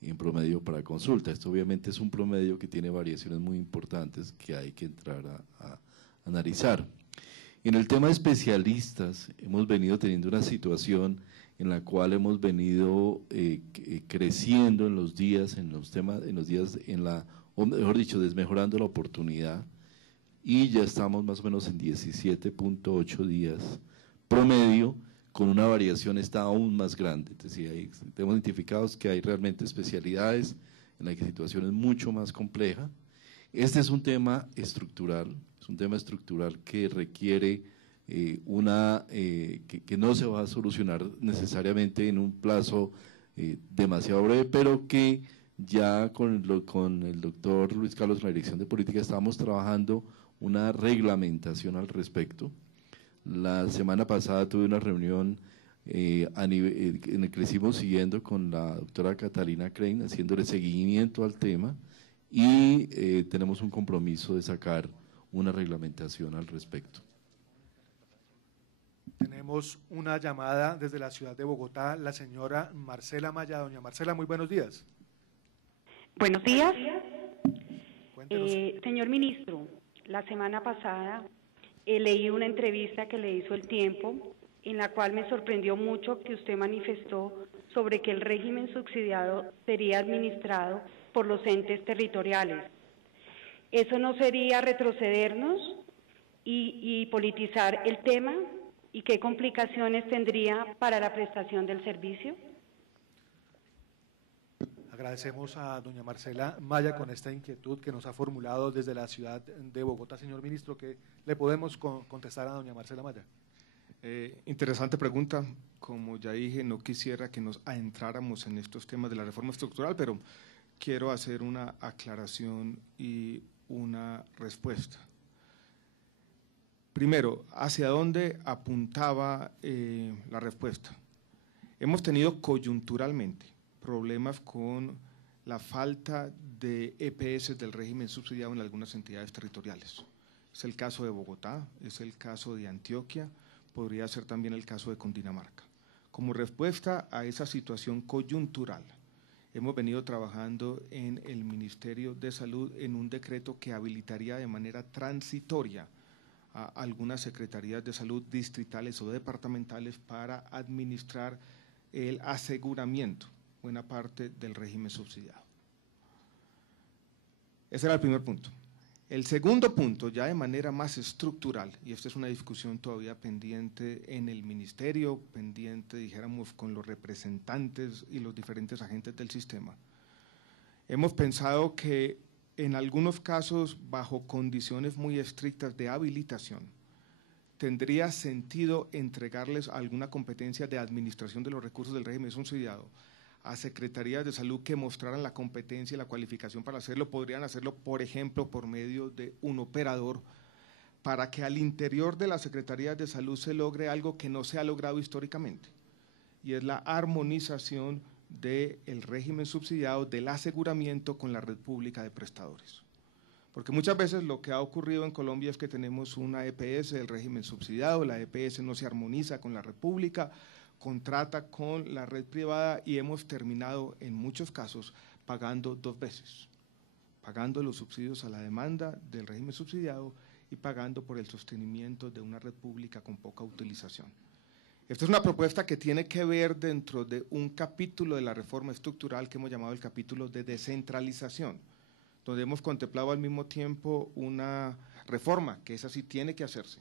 en promedio para consulta. Esto obviamente es un promedio que tiene variaciones muy importantes que hay que entrar a analizar. En el tema de especialistas, hemos venido teniendo una situación en la cual hemos venido creciendo en los días, o mejor dicho, desmejorando la oportunidad, y ya estamos más o menos en 17.8 días promedio, con una variación está aún más grande. Es decir, tenemos identificados que hay realmente especialidades en las que la situación es mucho más compleja. Este es un tema estructural, que requiere que no se va a solucionar necesariamente en un plazo demasiado breve, pero que ya con el doctor Luis Carlos en la Dirección de Política estamos trabajando una reglamentación al respecto. La semana pasada tuve una reunión en la que estuvimos siguiendo con la doctora Catalina Crane, haciéndole seguimiento al tema, y tenemos un compromiso de sacar una reglamentación al respecto. Tenemos una llamada desde la ciudad de Bogotá, la señora Marcela Maya. Doña Marcela, muy buenos días. Buenos días. Cuéntenos. Señor ministro, la semana pasada leí una entrevista que le hizo El Tiempo, en la cual me sorprendió mucho que usted manifestó sobre que el régimen subsidiado sería administrado por los entes territoriales. ¿Eso no sería retrocedernos y politizar el tema? ¿Y qué complicaciones tendría para la prestación del servicio? Agradecemos a doña Marcela Maya con esta inquietud que nos ha formulado desde la ciudad de Bogotá. Señor ministro, ¿qué le podemos contestar a doña Marcela Maya? Interesante pregunta. Como ya dije, no quisiera que nos adentráramos en estos temas de la reforma estructural, pero quiero hacer una aclaración y una respuesta. Primero, ¿hacia dónde apuntaba la respuesta? Hemos tenido coyunturalmente problemas con la falta de EPS del régimen subsidiado en algunas entidades territoriales. Es el caso de Bogotá, es el caso de Antioquia, podría ser también el caso de Cundinamarca. Como respuesta a esa situación coyuntural, hemos venido trabajando en el Ministerio de Salud en un decreto que habilitaría de manera transitoria a algunas secretarías de salud distritales o departamentales para administrar el aseguramiento, buena parte del régimen subsidiado. Ese era el primer punto. El segundo punto, ya de manera más estructural, y esta es una discusión todavía pendiente en el ministerio, pendiente, dijéramos, con los representantes y los diferentes agentes del sistema, hemos pensado que en algunos casos, bajo condiciones muy estrictas de habilitación, ¿tendría sentido entregarles alguna competencia de administración de los recursos del régimen subsidiado a secretarías de salud que mostraran la competencia y la cualificación para hacerlo? Podrían hacerlo, por ejemplo, por medio de un operador, para que al interior de las secretarías de salud se logre algo que no se ha logrado históricamente, y es la armonización del régimen subsidiado del aseguramiento con la red pública de prestadores. Porque muchas veces lo que ha ocurrido en Colombia es que tenemos una EPS del régimen subsidiado, la EPS no se armoniza con la red pública, contrata con la red privada y hemos terminado en muchos casos pagando dos veces, pagando los subsidios a la demanda del régimen subsidiado y pagando por el sostenimiento de una red pública con poca utilización. Esta es una propuesta que tiene que ver dentro de un capítulo de la reforma estructural que hemos llamado el capítulo de descentralización, donde hemos contemplado al mismo tiempo una reforma, que esa sí tiene que hacerse,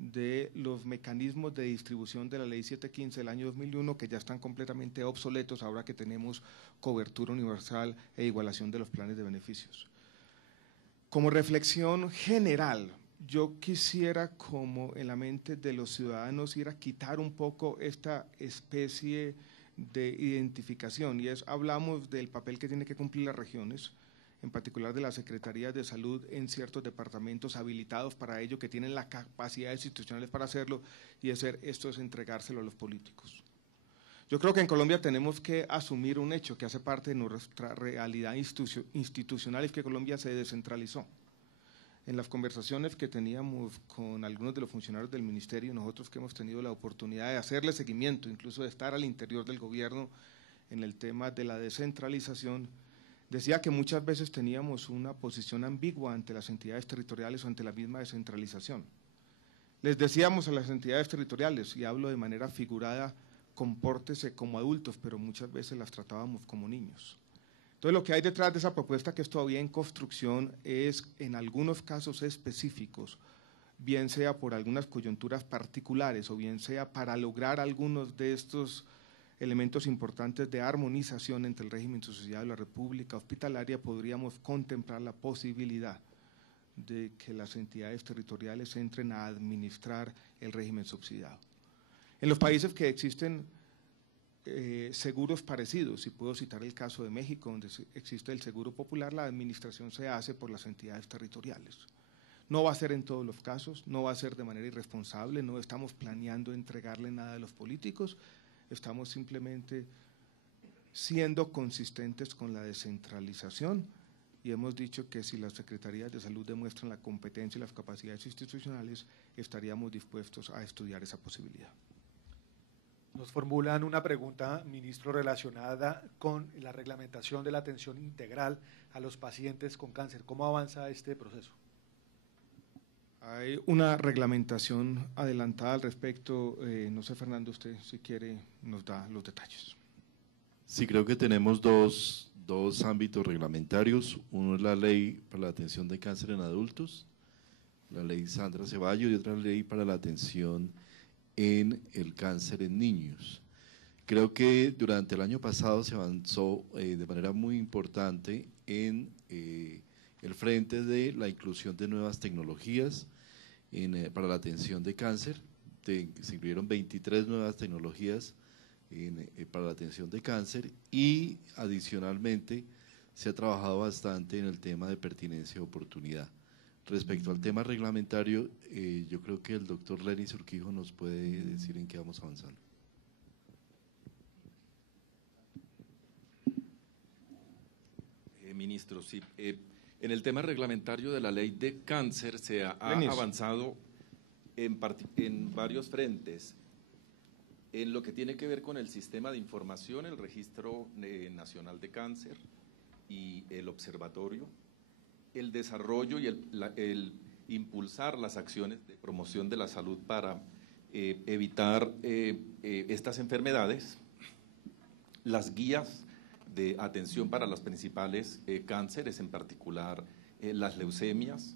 de los mecanismos de distribución de la Ley 715 del año 2001, que ya están completamente obsoletos ahora que tenemos cobertura universal e igualación de los planes de beneficios. Como reflexión general, yo quisiera, como en la mente de los ciudadanos, ir a quitar un poco esta especie de identificación, y es, hablamos del papel que tienen que cumplir las regiones, en particular de las secretarías de salud en ciertos departamentos habilitados para ello, que tienen las capacidades institucionales para hacerlo, y esto es entregárselo a los políticos. Yo creo que en Colombia tenemos que asumir un hecho que hace parte de nuestra realidad institucional, es que Colombia se descentralizó. En las conversaciones que teníamos con algunos de los funcionarios del ministerio, nosotros que hemos tenido la oportunidad de hacerle seguimiento, incluso de estar al interior del gobierno en el tema de la descentralización, decía que muchas veces teníamos una posición ambigua ante las entidades territoriales o ante la misma descentralización. Les decíamos a las entidades territoriales, y hablo de manera figurada, compórtese como adultos, pero muchas veces las tratábamos como niños. Entonces, lo que hay detrás de esa propuesta, que es todavía en construcción, es en algunos casos específicos, bien sea por algunas coyunturas particulares o bien sea para lograr algunos de estos elementos importantes de armonización entre el régimen subsidiado y la república hospitalaria, podríamos contemplar la posibilidad de que las entidades territoriales entren a administrar el régimen subsidiado. En los países que existen seguros parecidos, y puedo citar el caso de México, donde existe el seguro popular, la administración se hace por las entidades territoriales. No va a ser en todos los casos, no va a ser de manera irresponsable, no estamos planeando entregarle nada a los políticos, estamos simplemente siendo consistentes con la descentralización, y hemos dicho que si las secretarías de salud demuestran la competencia y las capacidades institucionales, estaríamos dispuestos a estudiar esa posibilidad. Nos formulan una pregunta, ministro, relacionada con la reglamentación de la atención integral a los pacientes con cáncer. ¿Cómo avanza este proceso? Hay una reglamentación adelantada al respecto. No sé, Fernando, usted si quiere nos da los detalles. Sí, creo que tenemos dos ámbitos reglamentarios. Uno es la Ley para la Atención de Cáncer en Adultos, la Ley Sandra Ceballos, y otra ley para la atención en el cáncer en niños. Creo que durante el año pasado se avanzó de manera muy importante en el frente de la inclusión de nuevas tecnologías para la atención de cáncer. Se incluyeron 23 nuevas tecnologías para la atención de cáncer, y adicionalmente se ha trabajado bastante en el tema de pertinencia y oportunidad. Respecto al tema reglamentario, yo creo que el doctor Lenis Urquijo nos puede decir en qué vamos avanzando. Ministro, sí. En el tema reglamentario de la ley de cáncer se ha avanzado en varios frentes. En lo que tiene que ver con el sistema de información, el Registro Nacional de Cáncer y el observatorio, el desarrollo y el impulsar las acciones de promoción de la salud para evitar estas enfermedades, las guías de atención para los principales cánceres, en particular las leucemias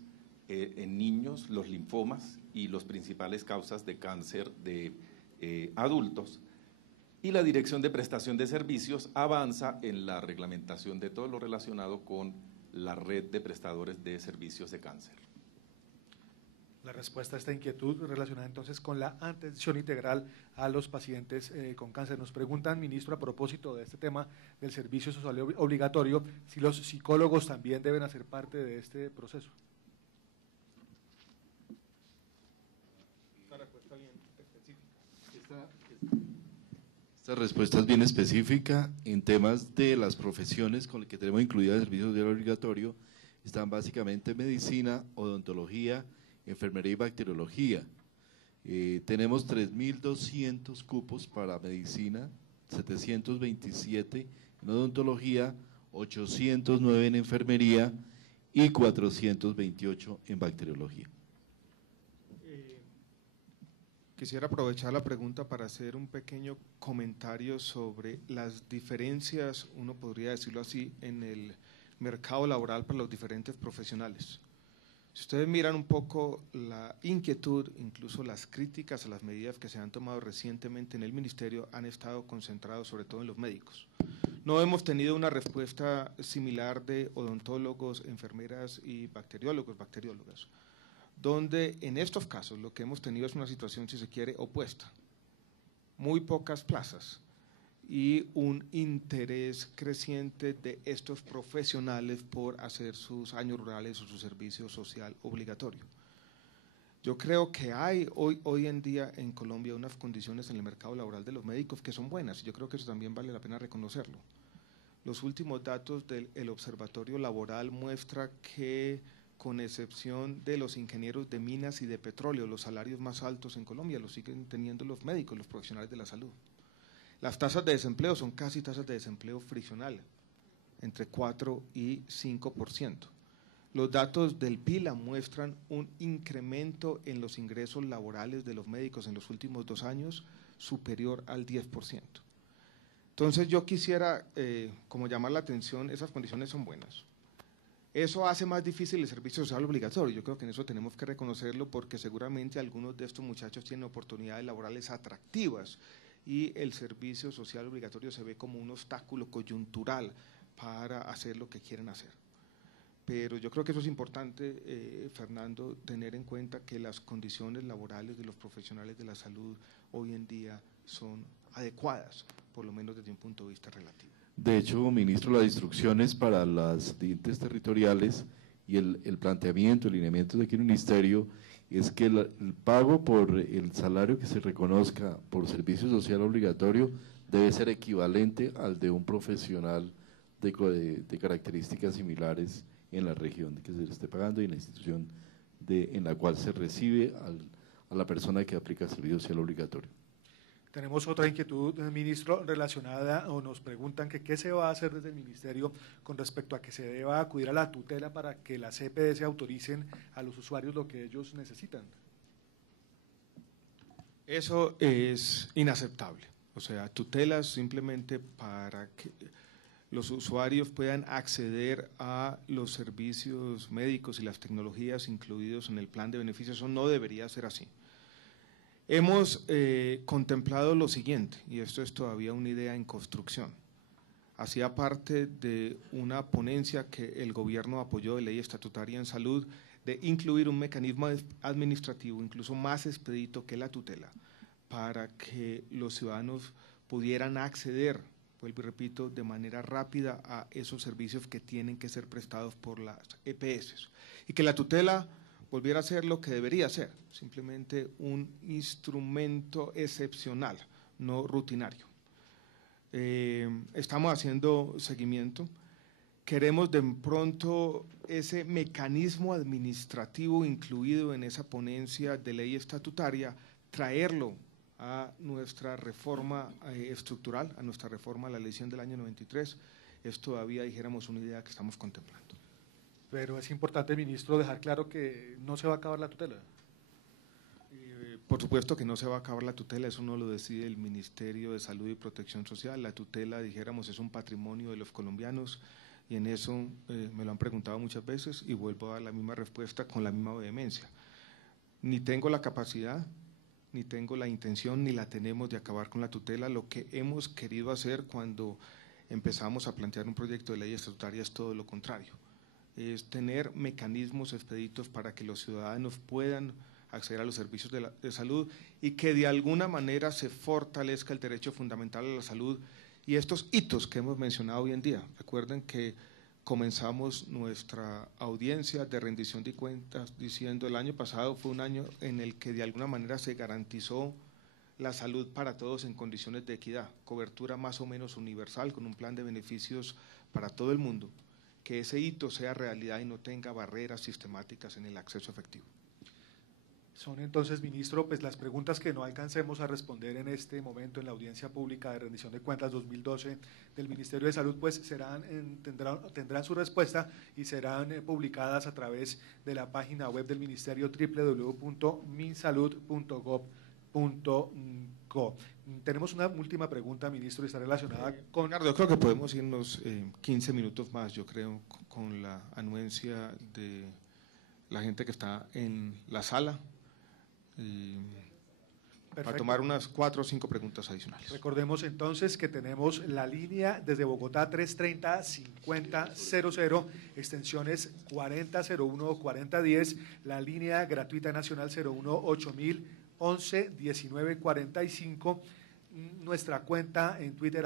en niños, los linfomas y las principales causas de cáncer de adultos. Y la Dirección de Prestación de Servicios avanza en la reglamentación de todo lo relacionado con la red de prestadores de servicios de cáncer. La respuesta a esta inquietud relacionada entonces con la atención integral a los pacientes con cáncer. Nos preguntan, ministro, a propósito de este tema del servicio social obligatorio, si los psicólogos también deben hacer parte de este proceso. Esta respuesta bien específica. Esta respuesta es bien específica. En temas de las profesiones con las que tenemos incluida el servicio social obligatorio, están básicamente medicina, odontología, enfermería y bacteriología. Tenemos 3.200 cupos para medicina, 727 en odontología, 809 en enfermería y 428 en bacteriología. Quisiera aprovechar la pregunta para hacer un pequeño comentario sobre las diferencias, uno podría decirlo así, en el mercado laboral para los diferentes profesionales. Si ustedes miran un poco la inquietud, incluso las críticas a las medidas que se han tomado recientemente en el ministerio han estado concentrados sobre todo en los médicos. No hemos tenido una respuesta similar de odontólogos, enfermeras y bacteriólogos, bacteriólogas, donde en estos casos lo que hemos tenido es una situación, si se quiere, opuesta. Muy pocas plazas y un interés creciente de estos profesionales por hacer sus años rurales o su servicio social obligatorio. Yo creo que hay hoy en día en Colombia unas condiciones en el mercado laboral de los médicos que son buenas, y yo creo que eso también vale la pena reconocerlo. Los últimos datos del Observatorio Laboral muestran que, con excepción de los ingenieros de minas y de petróleo, los salarios más altos en Colombia los siguen teniendo los médicos, los profesionales de la salud. Las tasas de desempleo son casi tasas de desempleo friccional, entre 4 y 5%. Los datos del PILA muestran un incremento en los ingresos laborales de los médicos en los últimos 2 años superior al 10%. Entonces yo quisiera como llamar la atención, esas condiciones son buenas. Eso hace más difícil el servicio social obligatorio. Yo creo que en eso tenemos que reconocerlo, porque seguramente algunos de estos muchachos tienen oportunidades laborales atractivas y el servicio social obligatorio se ve como un obstáculo coyuntural para hacer lo que quieren hacer. Pero yo creo que eso es importante, Fernando, tener en cuenta que las condiciones laborales de los profesionales de la salud hoy en día son adecuadas, por lo menos desde un punto de vista relativo. De hecho, ministro, las instrucciones para las dientes territoriales y el planteamiento, el lineamiento de aquí en el ministerio es que el pago por el salario que se reconozca por servicio social obligatorio debe ser equivalente al de un profesional de características similares en la región que se le esté pagando y en la institución en la cual se recibe a la persona que aplica el servicio social obligatorio. Tenemos otra inquietud, ministro, relacionada, o nos preguntan que qué se va a hacer desde el ministerio con respecto a que se deba acudir a la tutela para que las EPS autoricen a los usuarios lo que ellos necesitan. Eso es inaceptable. O sea, tutelas simplemente para que los usuarios puedan acceder a los servicios médicos y las tecnologías incluidos en el plan de beneficios. Eso no debería ser así. Hemos contemplado lo siguiente, y esto es todavía una idea en construcción. Hacía parte de una ponencia que el gobierno apoyó de ley estatutaria en salud, de incluir un mecanismo administrativo incluso más expedito que la tutela, para que los ciudadanos pudieran acceder, vuelvo y repito, de manera rápida a esos servicios que tienen que ser prestados por las EPS, y que la tutela volviera a ser lo que debería ser, simplemente un instrumento excepcional, no rutinario. Estamos haciendo seguimiento, queremos de pronto ese mecanismo administrativo incluido en esa ponencia de ley estatutaria, traerlo a nuestra reforma estructural, a nuestra reforma a la ley 100 del año 93, es todavía, dijéramos, una idea que estamos contemplando. Pero es importante, ministro, dejar claro que no se va a acabar la tutela. Por supuesto que no se va a acabar la tutela, eso no lo decide el Ministerio de Salud y Protección Social. La tutela, dijéramos, es un patrimonio de los colombianos, y en eso me lo han preguntado muchas veces y vuelvo a dar la misma respuesta con la misma vehemencia. Ni tengo la capacidad, ni tengo la intención, ni la tenemos de acabar con la tutela. Lo que hemos querido hacer cuando empezamos a plantear un proyecto de ley estatutaria es todo lo contrario. Es tener mecanismos expeditos para que los ciudadanos puedan acceder a los servicios de salud y que de alguna manera se fortalezca el derecho fundamental a la salud y estos hitos que hemos mencionado hoy en día. Recuerden que comenzamos nuestra audiencia de rendición de cuentas diciendo el año pasado fue un año en el que de alguna manera se garantizó la salud para todos en condiciones de equidad, cobertura más o menos universal con un plan de beneficios para todo el mundo, que ese hito sea realidad y no tenga barreras sistemáticas en el acceso efectivo. Son entonces, ministro, pues las preguntas que no alcancemos a responder en este momento en la audiencia pública de rendición de cuentas 2012 del Ministerio de Salud, pues tendrán su respuesta y serán publicadas a través de la página web del Ministerio www.minsalud.gov.co. Tenemos una última pregunta, ministro, y está relacionada con… Ricardo, yo creo que podemos irnos 15 minutos más, yo creo, con la anuencia de la gente que está en la sala. Para tomar unas 4 o 5 preguntas adicionales. Recordemos entonces que tenemos la línea desde Bogotá 330-5000, extensiones 4001 o 4010, la línea gratuita nacional 018000 11-1945, nuestra cuenta en Twitter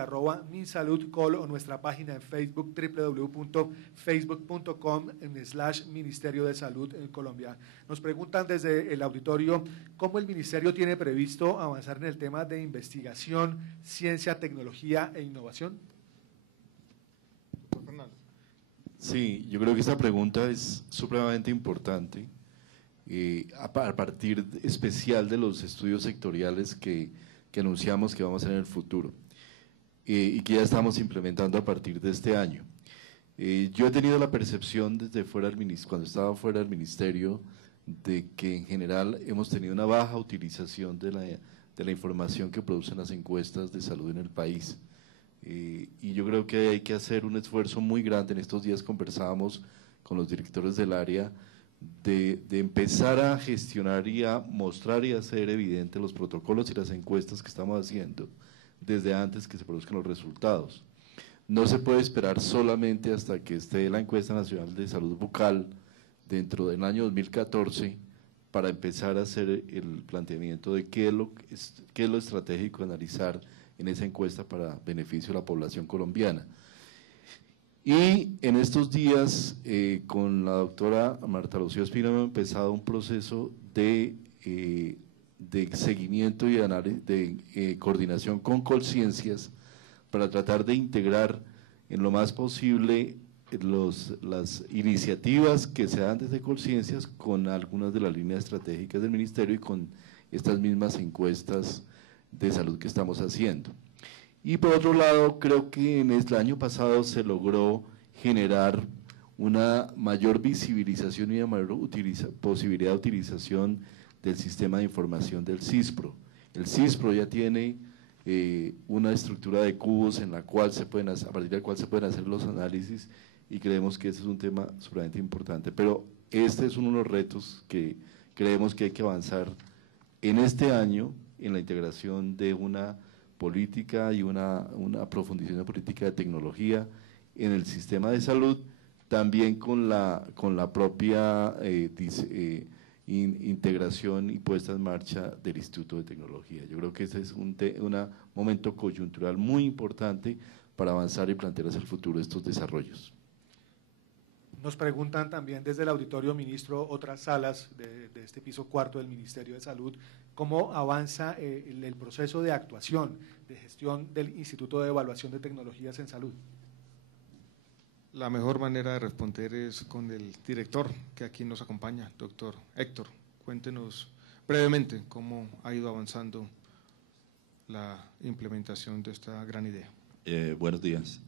@minsaludcol o nuestra página en Facebook www.facebook.com/Ministerio de Salud en Colombia. Nos preguntan desde el auditorio cómo el Ministerio tiene previsto avanzar en el tema de investigación, ciencia, tecnología e innovación. Sí, yo creo que esta pregunta es supremamente importante a partir especial de los estudios sectoriales que anunciamos que vamos a hacer en el futuro y que ya estamos implementando a partir de este año. Yo he tenido la percepción desde fuera cuando estaba fuera del ministerio de que en general hemos tenido una baja utilización de la información que producen las encuestas de salud en el país. Y yo creo que hay que hacer un esfuerzo muy grande. En estos días conversábamos con los directores del área de empezar a gestionar y a mostrar y a hacer evidente los protocolos y las encuestas que estamos haciendo desde antes que se produzcan los resultados. No se puede esperar solamente hasta que esté la encuesta nacional de salud bucal dentro del año 2014 para empezar a hacer el planteamiento de qué es lo estratégico a analizar en esa encuesta para beneficio de la población colombiana. Y en estos días, con la doctora Marta Lucía Espina, hemos empezado un proceso de seguimiento y de coordinación con Colciencias para tratar de integrar en lo más posible las iniciativas que se dan desde Colciencias con algunas de las líneas estratégicas del Ministerio y con estas mismas encuestas de salud que estamos haciendo. Y por otro lado, creo que en el año pasado se logró generar una mayor visibilización y una mayor posibilidad de utilización del sistema de información del CISPRO. El CISPRO ya tiene una estructura de cubos en la cual a partir de la cual se pueden hacer los análisis y creemos que ese es un tema sumamente importante. Pero este es uno de los retos que creemos que hay que avanzar en este año en la integración de una política y una profundización de política de tecnología en el sistema de salud, también con la propia integración y puesta en marcha del Instituto de Tecnología. Yo creo que ese es un momento coyuntural muy importante para avanzar y plantear hacia el futuro estos desarrollos. Nos preguntan también desde el auditorio, ministro, otras salas de este piso cuarto del Ministerio de Salud, ¿cómo avanza el proceso de actuación, de gestión del Instituto de Evaluación de Tecnologías en Salud? La mejor manera de responder es con el director que aquí nos acompaña, doctor Héctor. Cuéntenos brevemente cómo ha ido avanzando la implementación de esta gran idea. Buenos días,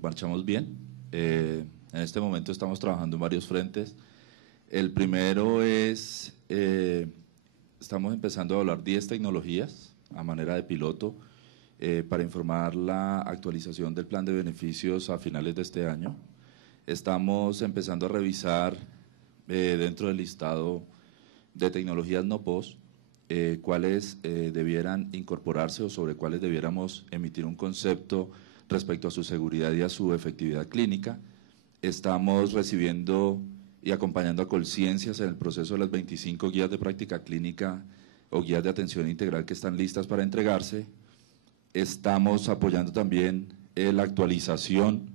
marchamos bien. En este momento estamos trabajando en varios frentes. El primero es, estamos empezando a hablar 10 tecnologías a manera de piloto para informar la actualización del plan de beneficios a finales de este año. Estamos empezando a revisar dentro del listado de tecnologías no POS cuáles debieran incorporarse o sobre cuáles debiéramos emitir un concepto respecto a su seguridad y a su efectividad clínica. Estamos recibiendo y acompañando a Colciencias en el proceso de las 25 guías de práctica clínica o guías de atención integral que están listas para entregarse. Estamos apoyando también la actualización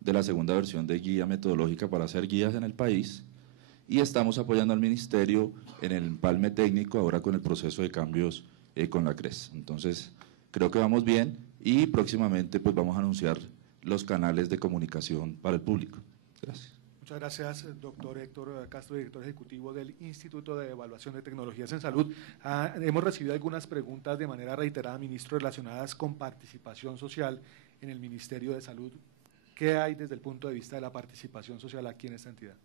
de la segunda versión de guía metodológica para hacer guías en el país, y estamos apoyando al Ministerio en el empalme técnico ahora con el proceso de cambios con la CRES. Entonces, creo que vamos bien y próximamente pues vamos a anunciar los canales de comunicación para el público. Gracias. Muchas gracias, doctor Héctor Castro, director ejecutivo del Instituto de Evaluación de Tecnologías en Salud. Hemos recibido algunas preguntas de manera reiterada, ministro, relacionadas con participación social en el Ministerio de Salud. ¿Qué hay desde el punto de vista de la participación social aquí en esta entidad?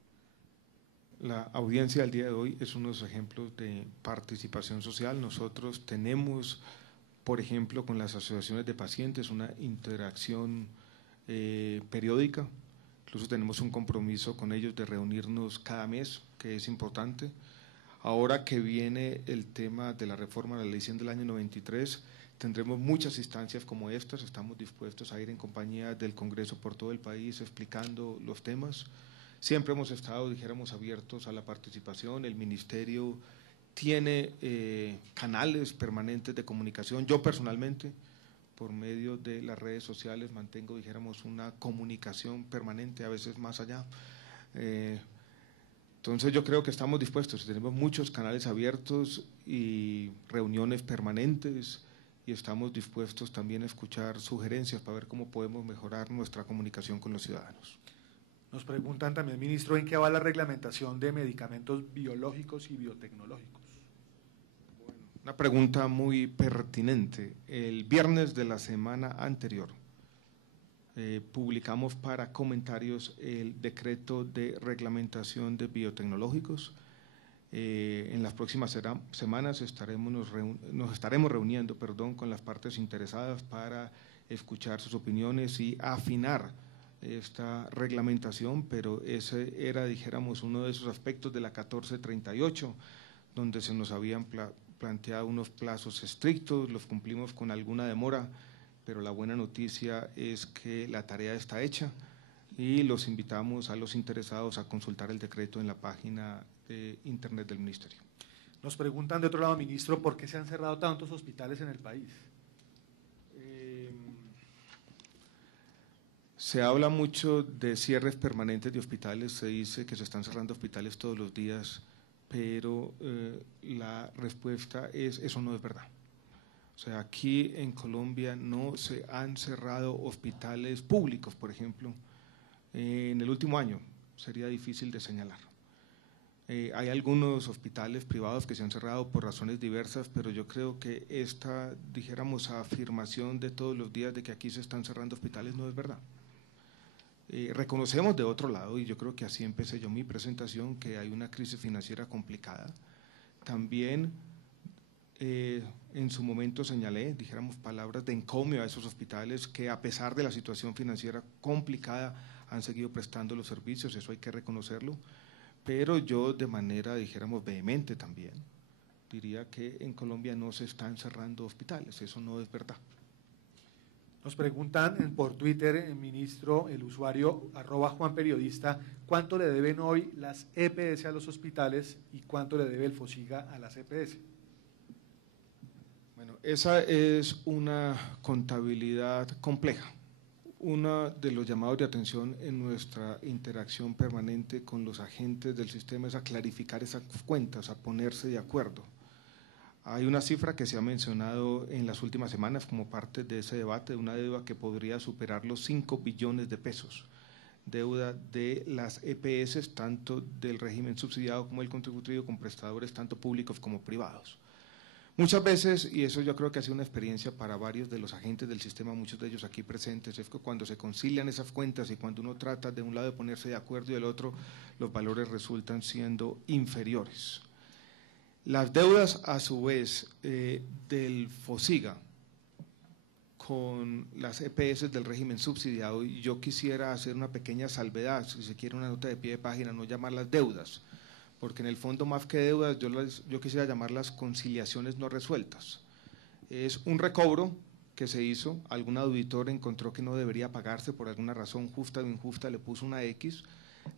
La audiencia del día de hoy es uno de los ejemplos de participación social. Nosotros tenemos, por ejemplo, con las asociaciones de pacientes una interacción periódica. Incluso tenemos un compromiso con ellos de reunirnos cada mes, que es importante. Ahora que viene el tema de la reforma de la Ley 100 del año 93, tendremos muchas instancias como estas. Estamos dispuestos a ir en compañía del Congreso por todo el país explicando los temas. Siempre hemos estado, dijéramos, abiertos a la participación. El Ministerio tiene canales permanentes de comunicación. Yo personalmente, por medio de las redes sociales, mantengo, dijéramos, una comunicación permanente, a veces más allá. Entonces yo creo que estamos dispuestos, tenemos muchos canales abiertos y reuniones permanentes, y estamos dispuestos también a escuchar sugerencias para ver cómo podemos mejorar nuestra comunicación con los ciudadanos. Nos preguntan también, ministro, ¿en qué va la reglamentación de medicamentos biológicos y biotecnológicos? Una pregunta muy pertinente. El viernes de la semana anterior publicamos para comentarios el decreto de reglamentación de biotecnológicos. En las próximas semanas nos estaremos reuniendo con las partes interesadas para escuchar sus opiniones y afinar esta reglamentación, pero ese era, dijéramos, uno de esos aspectos de la 1438, donde se nos habían planteado unos plazos estrictos, los cumplimos con alguna demora, pero la buena noticia es que la tarea está hecha y los invitamos a los interesados a consultar el decreto en la página de internet del Ministerio. Nos preguntan de otro lado, ministro, ¿por qué se han cerrado tantos hospitales en el país? Se habla mucho de cierres permanentes de hospitales, se dice que se están cerrando hospitales todos los días, pero la respuesta es, eso no es verdad. O sea, aquí en Colombia no se han cerrado hospitales públicos, por ejemplo, en el último año, sería difícil de señalar. Hay algunos hospitales privados que se han cerrado por razones diversas, pero yo creo que esta, dijéramos, afirmación de todos los días de que aquí se están cerrando hospitales no es verdad. Reconocemos de otro lado, y yo creo que así empecé yo mi presentación, que hay una crisis financiera complicada. También en su momento señalé, dijéramos, palabras de encomio a esos hospitales que a pesar de la situación financiera complicada han seguido prestando los servicios, eso hay que reconocerlo, pero yo de manera, dijéramos, vehemente también, diría que en Colombia no se están cerrando hospitales, eso no es verdad. Nos preguntan por Twitter, ministro, el usuario @JuanPeriodista, ¿cuánto le deben hoy las EPS a los hospitales y cuánto le debe el FOSIGA a las EPS? Bueno, esa es una contabilidad compleja. Uno de los llamados de atención en nuestra interacción permanente con los agentes del sistema es a clarificar esas cuentas, a ponerse de acuerdo. Hay una cifra que se ha mencionado en las últimas semanas como parte de ese debate, de una deuda que podría superar los 5 billones de pesos, deuda de las EPS, tanto del régimen subsidiado como el contributivo, con prestadores tanto públicos como privados. Muchas veces, y eso yo creo que ha sido una experiencia para varios de los agentes del sistema, muchos de ellos aquí presentes, es que cuando se concilian esas cuentas y cuando uno trata de un lado de ponerse de acuerdo y del otro, los valores resultan siendo inferiores. Las deudas, a su vez, del FOSIGA con las EPS del régimen subsidiado, y yo quisiera hacer una pequeña salvedad, si se quiere una nota de pie de página, no llamarlas deudas, porque en el fondo más que deudas yo quisiera llamarlas conciliaciones no resueltas. Es un recobro que se hizo, algún auditor encontró que no debería pagarse por alguna razón justa o injusta, le puso una X,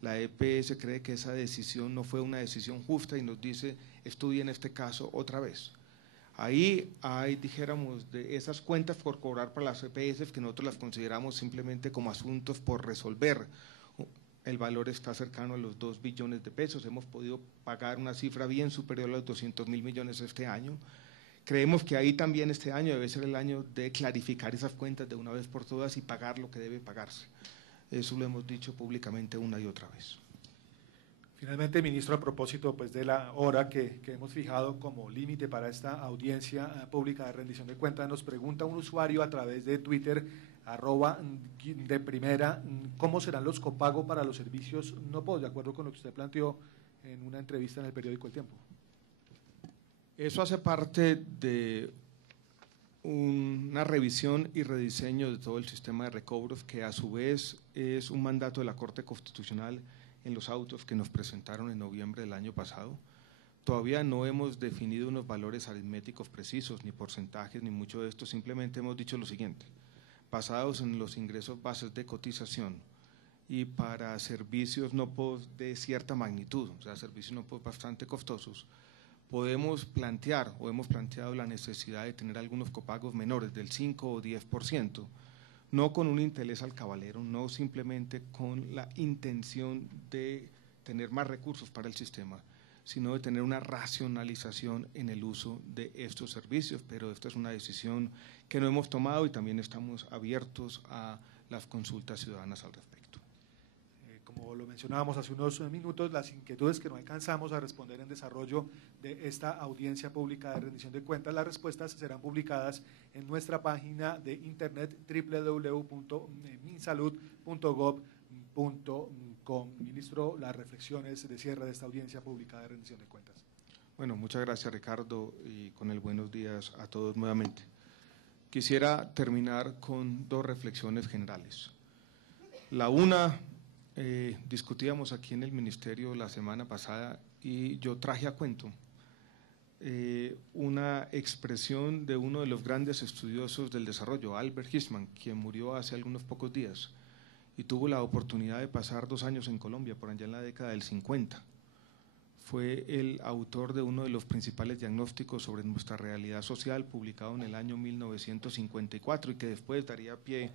La EPS cree que esa decisión no fue una decisión justa y nos dice, estudien este caso otra vez. Ahí hay, dijéramos, de esas cuentas por cobrar para las EPS que nosotros las consideramos simplemente como asuntos por resolver. El valor está cercano a los 2 billones de pesos, hemos podido pagar una cifra bien superior a los 200.000 millones este año. Creemos que ahí también este año debe ser el año de clarificar esas cuentas de una vez por todas y pagar lo que debe pagarse. Eso lo hemos dicho públicamente una y otra vez. Finalmente, ministro, a propósito pues, de la hora que hemos fijado como límite para esta audiencia pública de rendición de cuentas, nos pregunta un usuario a través de Twitter, @de primera, ¿cómo serán los copagos para los servicios no POS? De acuerdo con lo que usted planteó en una entrevista en el periódico El Tiempo. Eso hace parte de una revisión y rediseño de todo el sistema de recobros, que a su vez es un mandato de la Corte Constitucional en los autos que nos presentaron en noviembre del año pasado. Todavía no hemos definido unos valores aritméticos precisos, ni porcentajes, ni mucho de esto, simplemente hemos dicho lo siguiente: basados en los ingresos bases de cotización y para servicios no POS de cierta magnitud, o sea, servicios no POS bastante costosos, podemos plantear o hemos planteado la necesidad de tener algunos copagos menores del 5 o 10%, no con un interés alcabalero, no simplemente con la intención de tener más recursos para el sistema, sino de tener una racionalización en el uso de estos servicios. Pero esta es una decisión que no hemos tomado y también estamos abiertos a las consultas ciudadanas al respecto. Como lo mencionábamos hace unos minutos, las inquietudes que no alcanzamos a responder en desarrollo de esta audiencia pública de rendición de cuentas, las respuestas serán publicadas en nuestra página de internet www.minsalud.gov.com. Ministro, las reflexiones de cierre de esta audiencia pública de rendición de cuentas. Bueno, muchas gracias, Ricardo, y con el buenos días a todos nuevamente. Quisiera terminar con 2 reflexiones generales. La una, discutíamos aquí en el Ministerio la semana pasada y yo traje a cuento una expresión de uno de los grandes estudiosos del desarrollo, Albert Hirschman, quien murió hace algunos pocos días y tuvo la oportunidad de pasar 2 años en Colombia, por allá en la década del 50. Fue el autor de uno de los principales diagnósticos sobre nuestra realidad social, publicado en el año 1954 y que después daría pie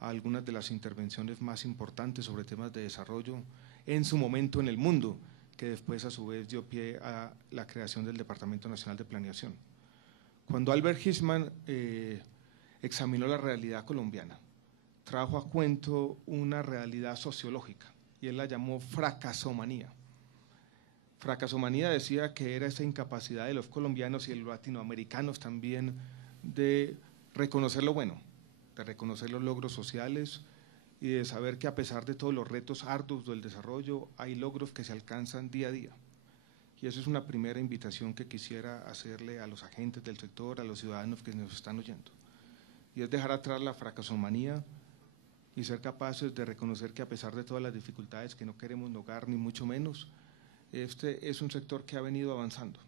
a algunas de las intervenciones más importantes sobre temas de desarrollo en su momento en el mundo, que después a su vez dio pie a la creación del Departamento Nacional de Planeación. Cuando Albert Hirschman examinó la realidad colombiana, trajo a cuento una realidad sociológica y él la llamó fracasomanía. Fracasomanía decía que era esa incapacidad de los colombianos y de los latinoamericanos también de reconocer lo bueno, de reconocer los logros sociales y de saber que a pesar de todos los retos arduos del desarrollo hay logros que se alcanzan día a día. Y eso es una primera invitación que quisiera hacerle a los agentes del sector, a los ciudadanos que nos están oyendo. Y es dejar atrás la fracasomanía y ser capaces de reconocer que a pesar de todas las dificultades que no queremos negar ni mucho menos, este es un sector que ha venido avanzando.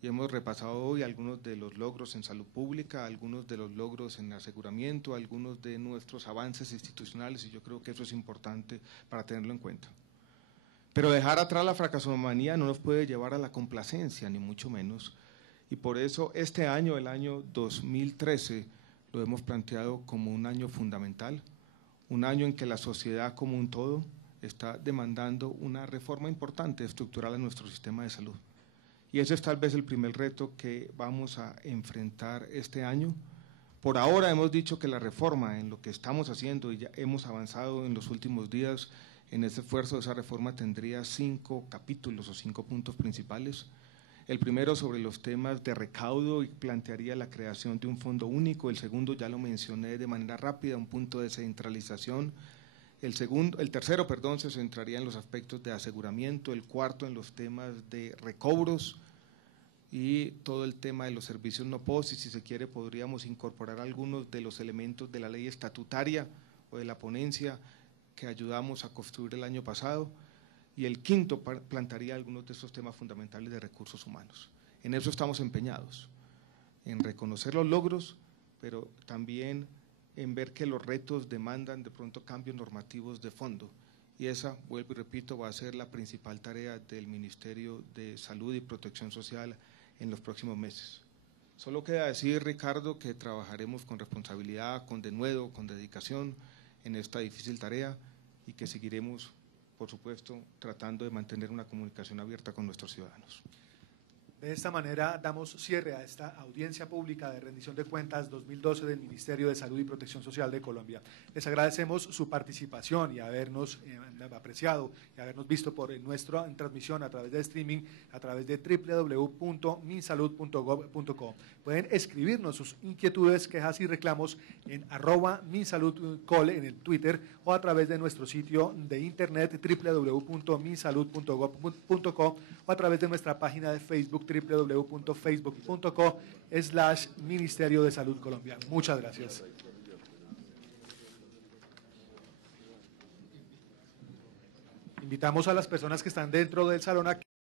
Y hemos repasado hoy algunos de los logros en salud pública, algunos de los logros en aseguramiento, algunos de nuestros avances institucionales, y yo creo que eso es importante para tenerlo en cuenta. Pero dejar atrás la fracasomanía no nos puede llevar a la complacencia, ni mucho menos, y por eso este año, el año 2013, lo hemos planteado como un año fundamental, un año en que la sociedad como un todo está demandando una reforma importante, estructural en nuestro sistema de salud. Y ese es tal vez el primer reto que vamos a enfrentar este año. Por ahora hemos dicho que la reforma, en lo que estamos haciendo, y ya hemos avanzado en los últimos días en ese esfuerzo, esa reforma tendría 5 capítulos o 5 puntos principales. El primero sobre los temas de recaudo y plantearía la creación de un fondo único. El segundo ya lo mencioné de manera rápida, un punto de centralización. El tercero, se centraría en los aspectos de aseguramiento. El cuarto en los temas de recobros y todo el tema de los servicios no POS, y si se quiere podríamos incorporar algunos de los elementos de la ley estatutaria o de la ponencia que ayudamos a construir el año pasado. Y el quinto plantearía algunos de estos temas fundamentales de recursos humanos. En eso estamos empeñados, en reconocer los logros, pero también en ver que los retos demandan de pronto cambios normativos de fondo y esa, vuelvo y repito, va a ser la principal tarea del Ministerio de Salud y Protección Social en los próximos meses. Solo queda decir, Ricardo, que trabajaremos con responsabilidad, con denuedo, con dedicación en esta difícil tarea y que seguiremos, por supuesto, tratando de mantener una comunicación abierta con nuestros ciudadanos. De esta manera damos cierre a esta audiencia pública de rendición de cuentas 2012 del Ministerio de Salud y Protección Social de Colombia. Les agradecemos su participación y habernos apreciado y habernos visto por nuestra transmisión a través de streaming, a través de www.minsalud.gov.co. Pueden escribirnos sus inquietudes, quejas y reclamos en @minsaludcol en el Twitter o a través de nuestro sitio de internet www.minsalud.gov.co o a través de nuestra página de Facebook www.facebook.co/Ministerio de Salud Colombia. Muchas gracias. Invitamos a las personas que están dentro del salón a